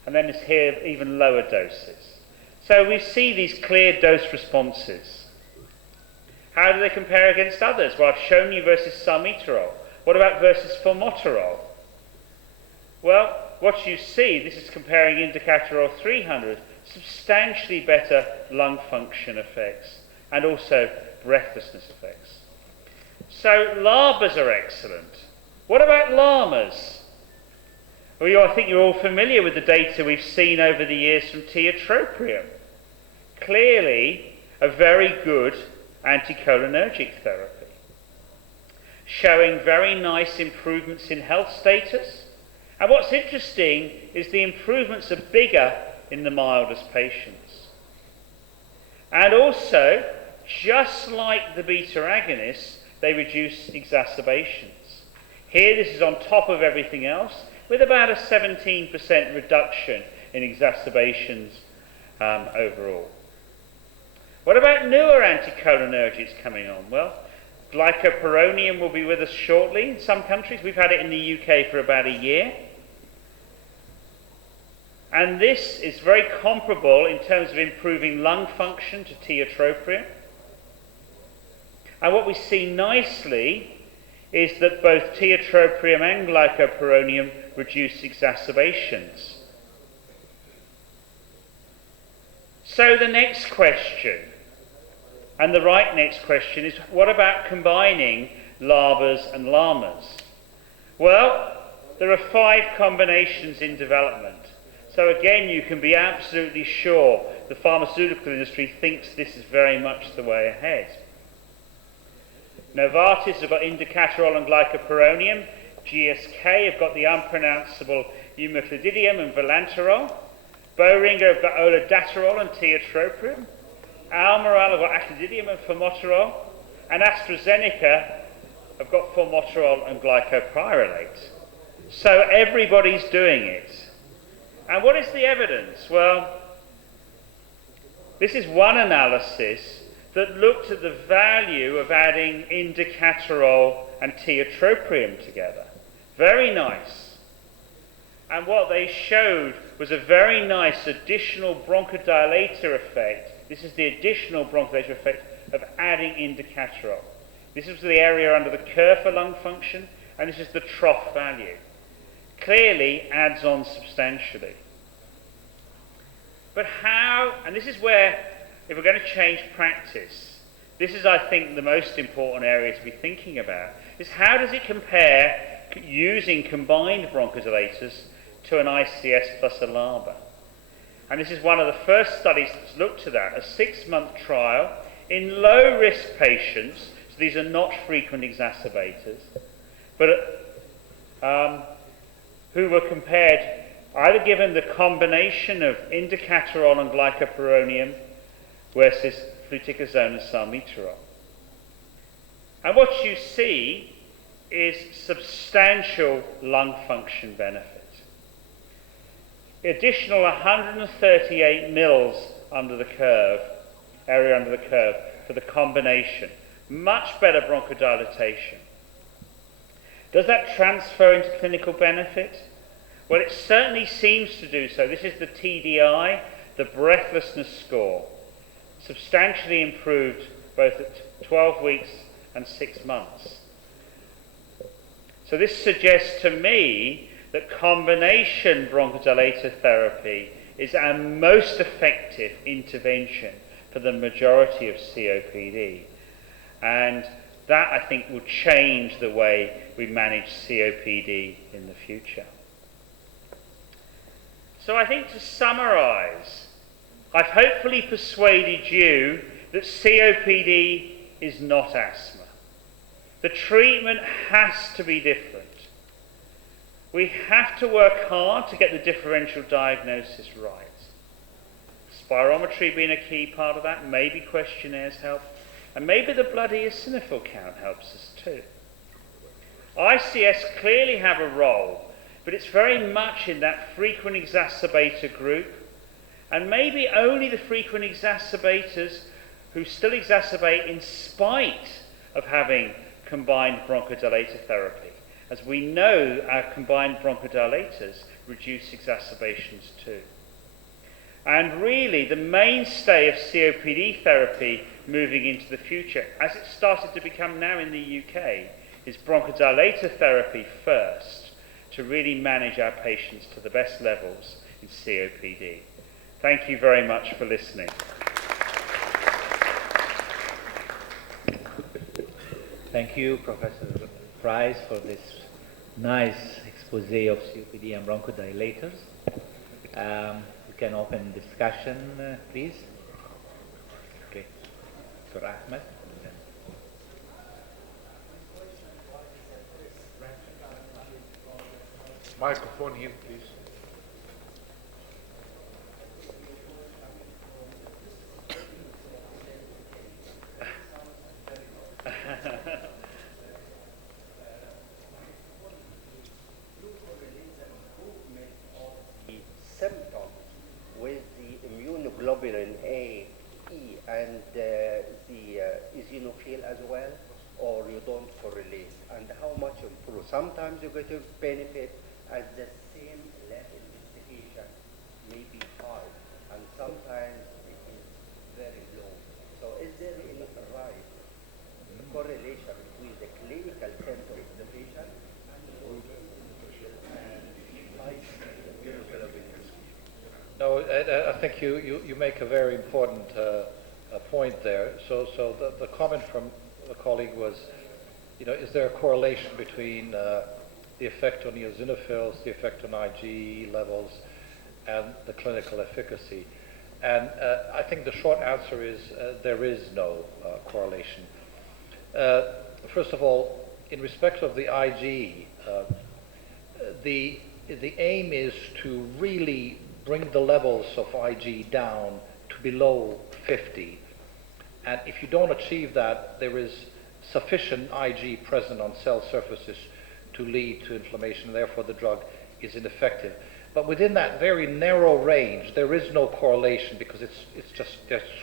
and then it's here even lower doses. So we see these clear dose responses. How do they compare against others? Well, I've shown you versus salmeterol. What about versus formoterol? Well, what you see, this is comparing Indicatorol 300, substantially better lung function effects and also breathlessness effects. So LABAs are excellent. What about LAMAs? Well, I think you're all familiar with the data we've seen over the years from tiotropium. Clearly, a very good anticholinergic therapy, showing very nice improvements in health status. And what's interesting is the improvements are bigger in the mildest patients. And also, just like the beta agonists, they reduce exacerbations. Here, this is on top of everything else, with about a 17% reduction in exacerbations overall. What about newer anticholinergics coming on? Well, glycopyrronium will be with us shortly in some countries. We've had it in the UK for about a year. And this is very comparable in terms of improving lung function to tiotropium. And what we see nicely is that both tiotropium and glycopyrronium reduce exacerbations. So the next question, and the right next question, is what about combining LABAs and LAMAs? Well, there are 5 combinations in development. So again, you can be absolutely sure the pharmaceutical industry thinks this is very much the way ahead. Novartis have got indicaterol and glycopyrronium. GSK have got the unpronounceable umiflodidium and vilanterol. Boehringer have got olodaterol and tiotropium. Almirall have got aclidinium and formoterol. And AstraZeneca have got formoterol and glycopyrrolate. So everybody's doing it. And what is the evidence? Well, this is one analysis that looked at the value of adding indicaterol and tiotropium together. Very nice. And what they showed was a very nice additional bronchodilator effect. This is the additional bronchodilator effect of adding indicaterol. This is the area under the curve for lung function, and this is the trough value. Clearly adds on substantially. But how, and this is where, if we're going to change practice, this is, I think, the most important area to be thinking about, is how does it compare using combined bronchodilators to an ICS plus a LABA? And this is one of the first studies that's looked at that, a 6-month trial in low-risk patients, so these are not frequent exacerbators, but who were compared, either given the combination of indicaterol and glycopyrronium versus fluticasone and salmeterol. And what you see is substantial lung function benefit. Additional 138 mils under the curve, area under the curve, for the combination. Much better bronchodilation. Does that transfer into clinical benefit? Well, it certainly seems to do so. This is the TDI, the breathlessness score. Substantially improved both at 12 weeks and 6 months. So this suggests to me that combination bronchodilator therapy is our most effective intervention for the majority of COPD. And that, I think, will change the way we manage COPD in the future. So I think, to summarise, I've hopefully persuaded you that COPD is not asthma. The treatment has to be different. We have to work hard to get the differential diagnosis right. Spirometry being a key part of that, maybe questionnaires help, and maybe the blood eosinophil count helps us too. ICS clearly have a role, but it's very much in that frequent exacerbator group, and maybe only the frequent exacerbators who still exacerbate in spite of having combined bronchodilator therapy. As we know, our combined bronchodilators reduce exacerbations too. And really, the mainstay of COPD therapy moving into the future, as it started to become now in the UK, is bronchodilator therapy first to really manage our patients to the best levels in COPD. Thank you very much for listening. Thank you, Professor Price, for this nice expose of COPD and bronchodilators. We can open discussion, please. Okay, Dr. Ahmed. Microphone here, please. Symptoms with the immunoglobulin A, E, and the eosinophil as well, or you don't correlate, and how much improve? Sometimes you get a benefit at the same lab investigation, I think you make a very important point there. So the comment from the colleague was, is there a correlation between the effect on eosinophils, the effect on IgE levels, and the clinical efficacy? And I think the short answer is there is no correlation. First of all, in respect of the IgE, the aim is to really bring the levels of IgE down to below 50. And if you don't achieve that, there is sufficient IgE present on cell surfaces to lead to inflammation, and therefore the drug is ineffective. But within that very narrow range, there is no correlation because it's just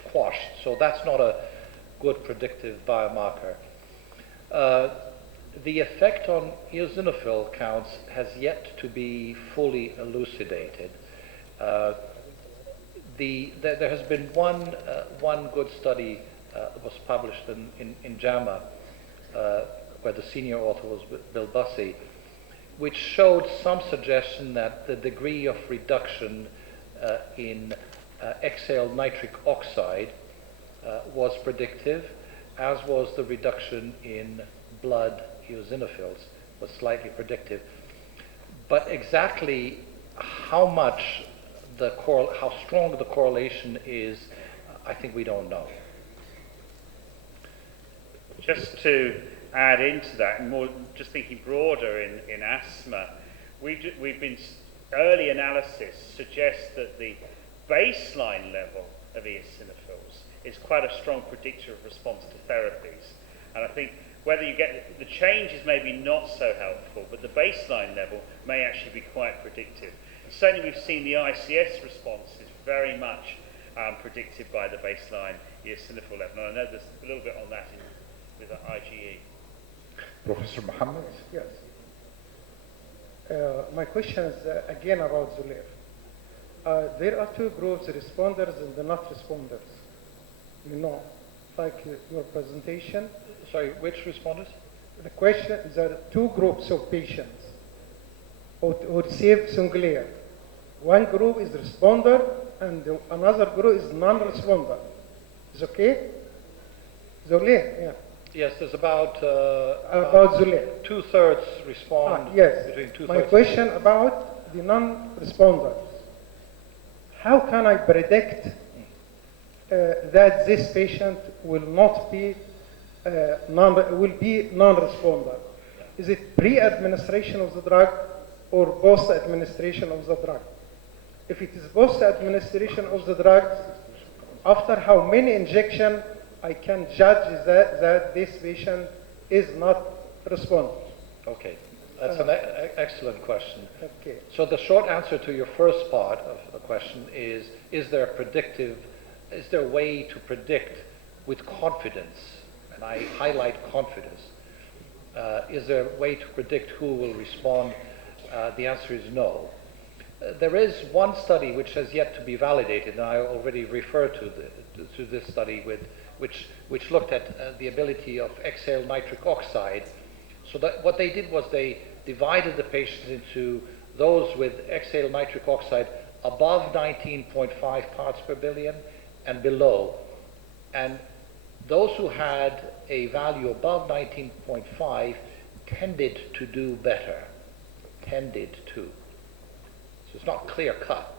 squashed. So that's not a good predictive biomarker. The effect on eosinophil counts has yet to be fully elucidated. There has been one good study was published in JAMA, where the senior author was Bill Bussey, which showed some suggestion that the degree of reduction in exhaled nitric oxide was predictive, as was the reduction in blood eosinophils, was slightly predictive. But exactly how strong the correlation is, I think we don't know. Just to add into that, and more just thinking broader in asthma, we've been early analysis suggests that the baseline level of eosinophils is quite a strong predictor of response to therapies. And I think whether you get the change is maybe not so helpful, but the baseline level may actually be quite predictive. Certainly, we've seen the ICS response is very much predicted by the baseline eosinophil level. And I know there's a little bit on that with the IgE. Professor Mohammed? Yes. My question is again about Xolair. There are two groups, responders and the not responders. Like your presentation. Sorry, which responders? The question, there are two groups of patients who receive Xolair. One group is responder and another group is non-responder. Is okay? Xolair, yeah. Yes, there's about Xolair. 2/3 respond. Yes. Between 2/3. My question about the non-responders. How can I predict that this patient will not be non-responder? Is it pre-administration of the drug or post-administration of the drug? If it is post-administration of the drug, after how many injections I can judge that this patient is not responding? Okay, that's an excellent question. Okay. So the short answer to your first part of the question is there a way to predict with confidence, and I highlight confidence, is there a way to predict who will respond? The answer is no. There is one study which has yet to be validated, and I already referred to this study which looked at the ability of exhaled nitric oxide. So that what they did was they divided the patients into those with exhaled nitric oxide above 19.5 parts per billion and below. And those who had a value above 19.5 tended to do better. Tended to. So it's not clear cut.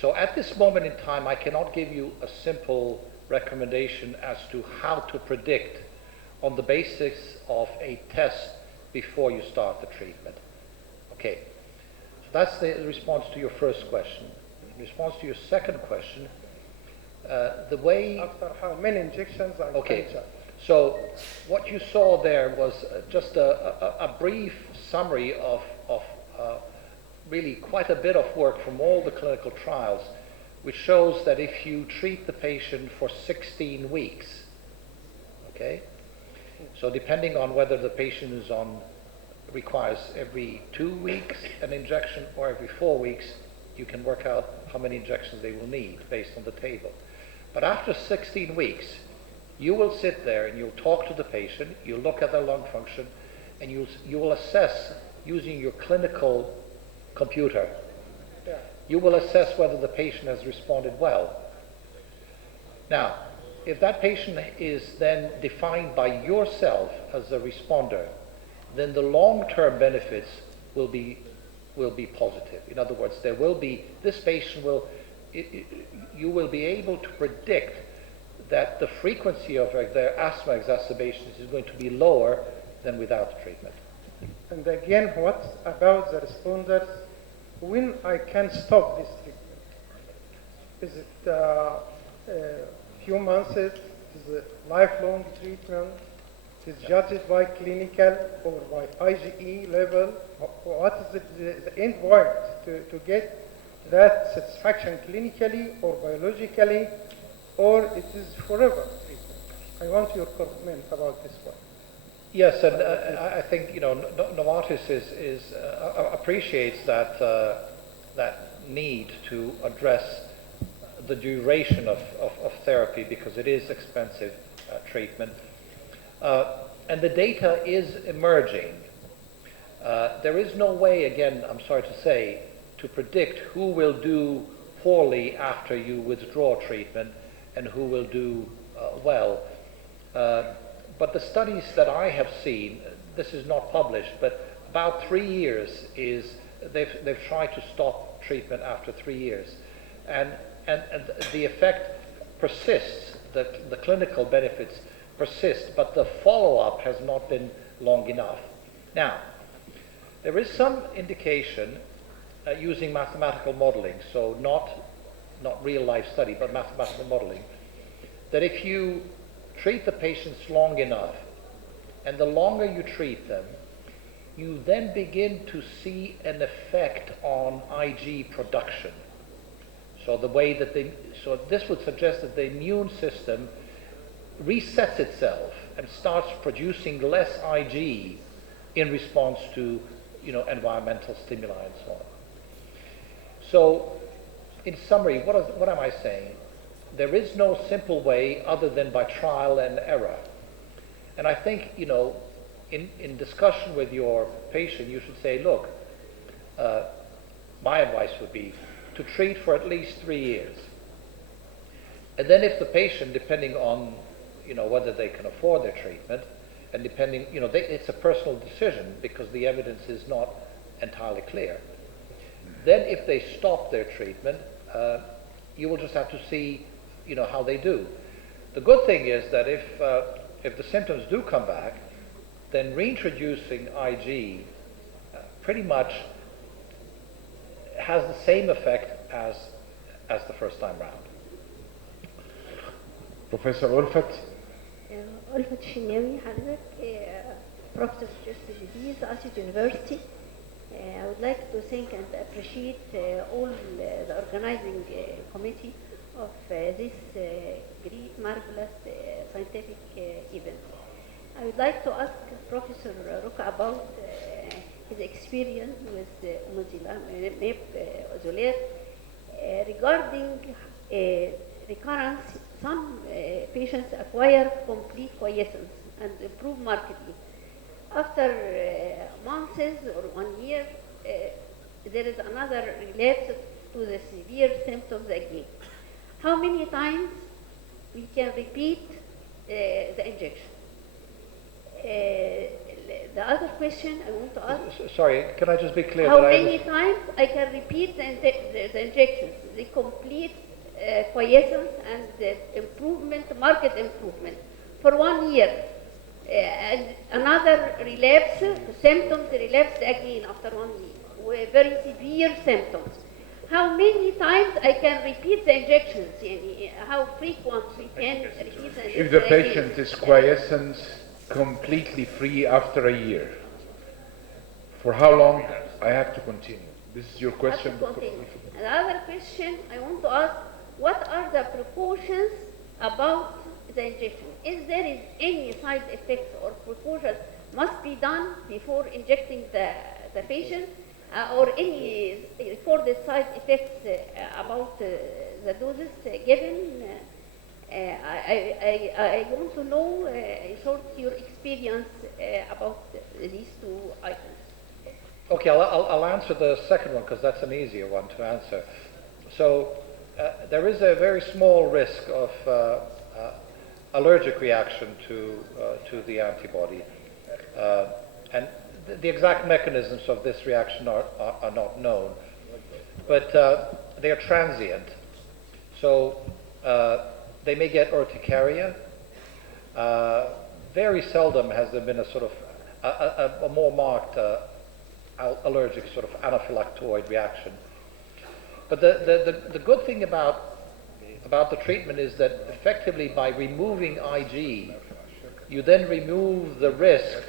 So at this moment in time, I cannot give you a simple recommendation as to how to predict on the basis of a test before you start the treatment. Okay, so that's the response to your first question. In response to your second question, the way... After how many injections I can judge? So what you saw there was just a brief summary of really quite a bit of work from all the clinical trials, which shows that if you treat the patient for 16 weeks, okay, so depending on whether the patient is requires every 2 weeks an injection or every 4 weeks, you can work out how many injections they will need based on the table. But after 16 weeks, you will sit there and you'll talk to the patient, you'll look at their lung function, and you will assess using your clinical computer you will assess whether the patient has responded well. Now, if that patient is then defined by yourself as a responder, then the long-term benefits will be positive. In other words, there will be, this patient will, you will be able to predict that the frequency of their asthma exacerbations is going to be lower than without the treatment. And again, what about the responders? When I can stop this treatment? Is it a few months? Is it lifelong treatment? Is judged by clinical or by IgE level? What is the end point to get that satisfaction clinically or biologically, or it is forever treatment? I want your comment about this one. Yes, and I think Novartis appreciates that need to address the duration of therapy because it is expensive treatment. And the data is emerging. There is no way, again, I'm sorry to say, to predict who will do poorly after you withdraw treatment and who will do well. But the studies that I have seen, this is not published, but about 3 years they've tried to stop treatment after 3 years. And the effect persists, the clinical benefits persist, but the follow-up has not been long enough. Now, there is some indication using mathematical modeling, so not real-life study, but mathematical modeling, that if you treat the patients long enough, and the longer you treat them, you then begin to see an effect on Ig production. So the way that so this would suggest that the immune system resets itself and starts producing less Ig in response to environmental stimuli and so on. So in summary, what am I saying? There is no simple way other than by trial and error. And I think, in discussion with your patient, you should say, look, my advice would be to treat for at least 3 years. And then if the patient, depending on, whether they can afford their treatment, and depending, it's a personal decision because the evidence is not entirely clear. Then if they stop their treatment, you will just have to see how they do. The good thing is that if the symptoms do come back, then reintroducing Ig pretty much has the same effect as the first time round. Professor Ulfat. Ulfat Shinawi, حضرتك Professor of Chest Disease, Assyut University. I would like to thank and appreciate all the organizing committee of this great, marvelous scientific event. I would like to ask Professor Ruka about his experience with Ozolate regarding recurrence. Some patients acquire complete quiescence and improve markedly. After months or 1 year, there is another relapse to the severe symptoms again. How many times we can repeat the injection? The other question I want to ask. Sorry, can I just be clear? How many times I can repeat the injections, the complete quiescence and the improvement, marked improvement for 1 year? And another relapse, the symptoms relapsed again after 1 year, with very severe symptoms. How many times I can repeat the injections? How frequent we can repeat the injections? If the patient is quiescent, completely free after a year, for how long I have to continue? This is your question? Another question I want to ask, what are the precautions about the injection? Is there any side effects or precautions must be done before injecting the patient, or any recorded side effects about the doses given? I want to know your experience about these two items. Okay, I'll answer the second one because that's an easier one to answer. So there is a very small risk of allergic reaction to the antibody. And the exact mechanisms of this reaction are not known. But they are transient. So they may get urticaria. Very seldom has there been a sort of a more marked allergic sort of anaphylactoid reaction. But the good thing about the treatment is that effectively by removing IG, you then remove the risk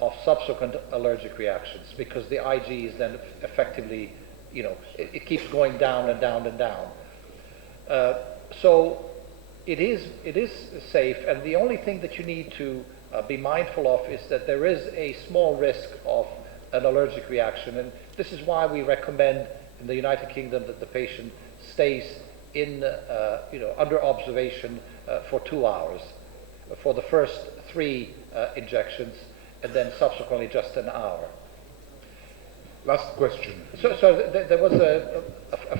of subsequent allergic reactions because the IG is then effectively, it keeps going down and down and down. So it is safe, and the only thing that you need to be mindful of is that there is a small risk of an allergic reaction, and this is why we recommend in the United Kingdom that the patient stays in, under observation for 2 hours for the first 3 injections, and then subsequently just an hour. Last question. So there was a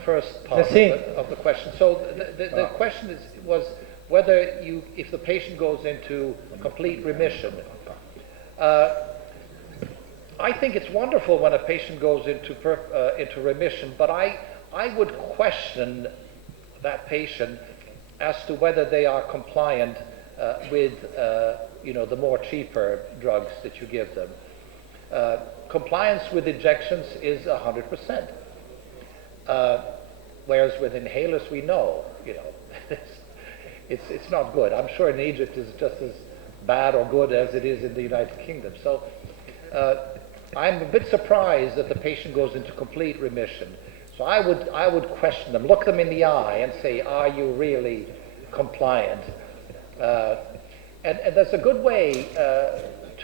first part of the question. So the question was whether if the patient goes into complete remission. I think it's wonderful when a patient goes into remission, but I would question that patient as to whether they are compliant with the more cheaper drugs that you give them. Compliance with injections is 100%, whereas with inhalers we know, it's not good. I'm sure in Egypt it's just as bad or good as it is in the United Kingdom. So I'm a bit surprised that the patient goes into complete remission. So I would question them, look them in the eye and say, are you really compliant? And there's a good way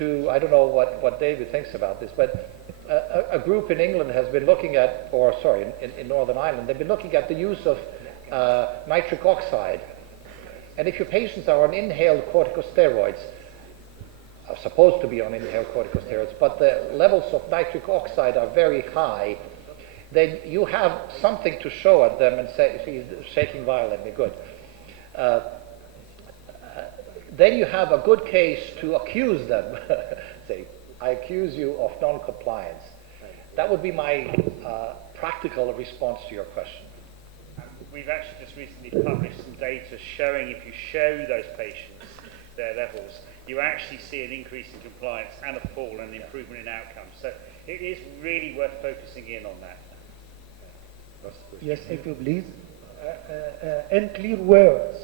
I don't know what David thinks about this, but a group in England has been looking at, in Northern Ireland, they've been looking at the use of nitric oxide. And if your patients are on inhaled corticosteroids, are supposed to be on inhaled corticosteroids, but the levels of nitric oxide are very high, then you have something to show at them and say, he's shaking violently, good. Then you have a good case to accuse them. Say, I accuse you of non-compliance. That would be my practical response to your question. We've actually just recently published some data showing if you show those patients their levels, you actually see an increase in compliance and a fall and an improvement in outcomes. So it is really worth focusing in on that. Yes, if you please. In clear words,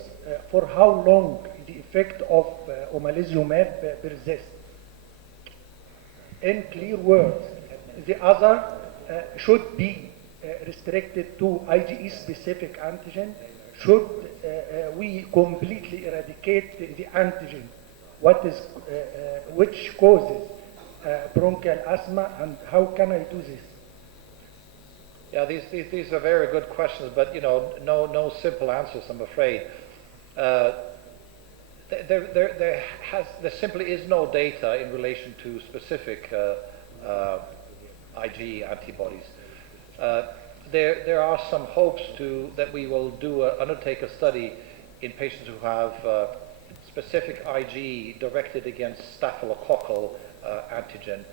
for how long the effect of omalizumab persists? In clear words, the other should be restricted to IgE-specific antigen. Should we completely eradicate the antigen, which causes bronchial asthma, and how can I do this? Yeah, these are very good questions, but no simple answers, I'm afraid. There simply is no data in relation to specific IgE antibodies. There are some hopes that we will undertake a study in patients who have specific IgE directed against staphylococcal antigen.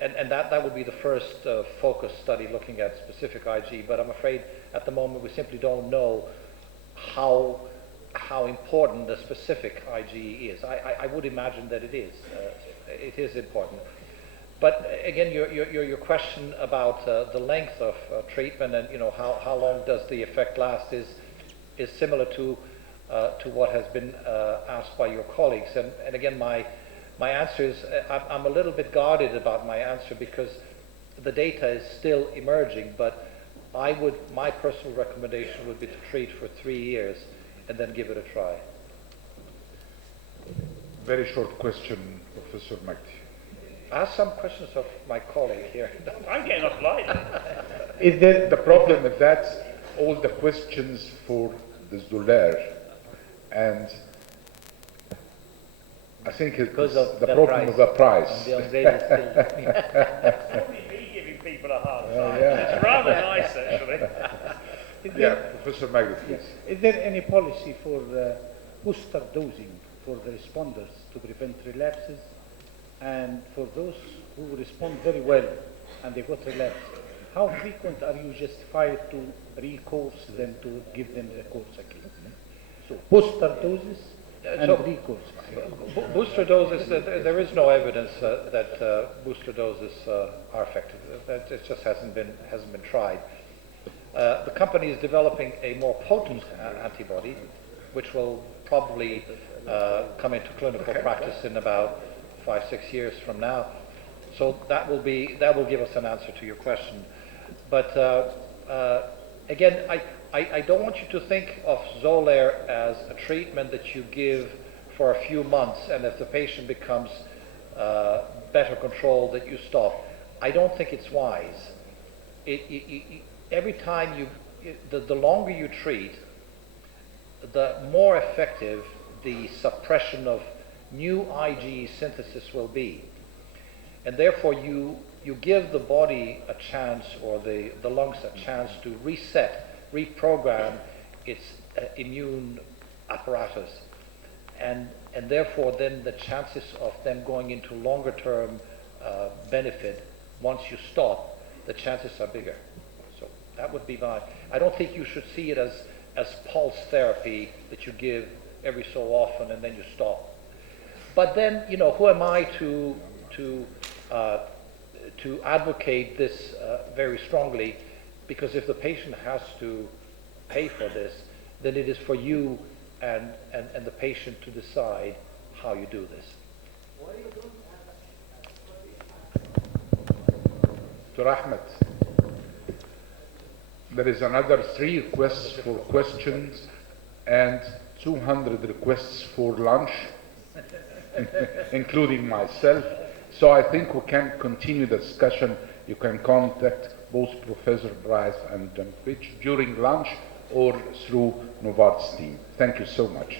And that would be the first focus study looking at specific IgE, but I'm afraid at the moment we simply don't know how important the specific IgE is. I would imagine that it is. It is important. But again, your question about the length of treatment and how long does the effect last is similar to what has been asked by your colleagues. And again, my answer is I'm a little bit guarded about my answer because the data is still emerging. But my personal recommendation would be to treat for 3 years and then give it a try. Very short question, Professor Magdi. Ask some questions of my colleague here. I'm getting off light. Is there the problem is that all the questions for the Zuller, and I think it's because of the problem of the price. And the upgrade is still. Probably me giving people a hard time. It's rather nice, actually. Yeah, Professor Maggie, please. Is there any policy for booster dosing for the responders to prevent relapses? And for those who respond very well and they got relapse, how frequent are you justified to recourse them to give them the course again? So booster doses and recourse. Booster doses, there is no evidence that booster doses are effective. It just hasn't been tried. The company is developing a more potent antibody, which will probably come into clinical practice in about 5-6 years from now. So that will give us an answer to your question. But again, I don't want you to think of Xolair as a treatment that you give for a few months, and if the patient becomes better controlled, that you stop. I don't think it's wise. Every time the longer you treat, the more effective the suppression of new IgE synthesis will be. And therefore you give the body a chance, or the lungs a chance to reset, reprogram its immune apparatus. And therefore then the chances of them going into longer term benefit, once you stop, the chances are bigger. So that would be I don't think you should see it as pulse therapy that you give every so often and then you stop. But then, who am I to advocate this very strongly? Because if the patient has to pay for this, then it is for you and the patient to decide how you do this. Dr. Ahmed, there is another 3 requests for questions and 200 requests for lunch, including myself. So I think we can continue the discussion. You can contact both Professor Bryce and John Fitch during lunch or through Novartis team. Thank you so much.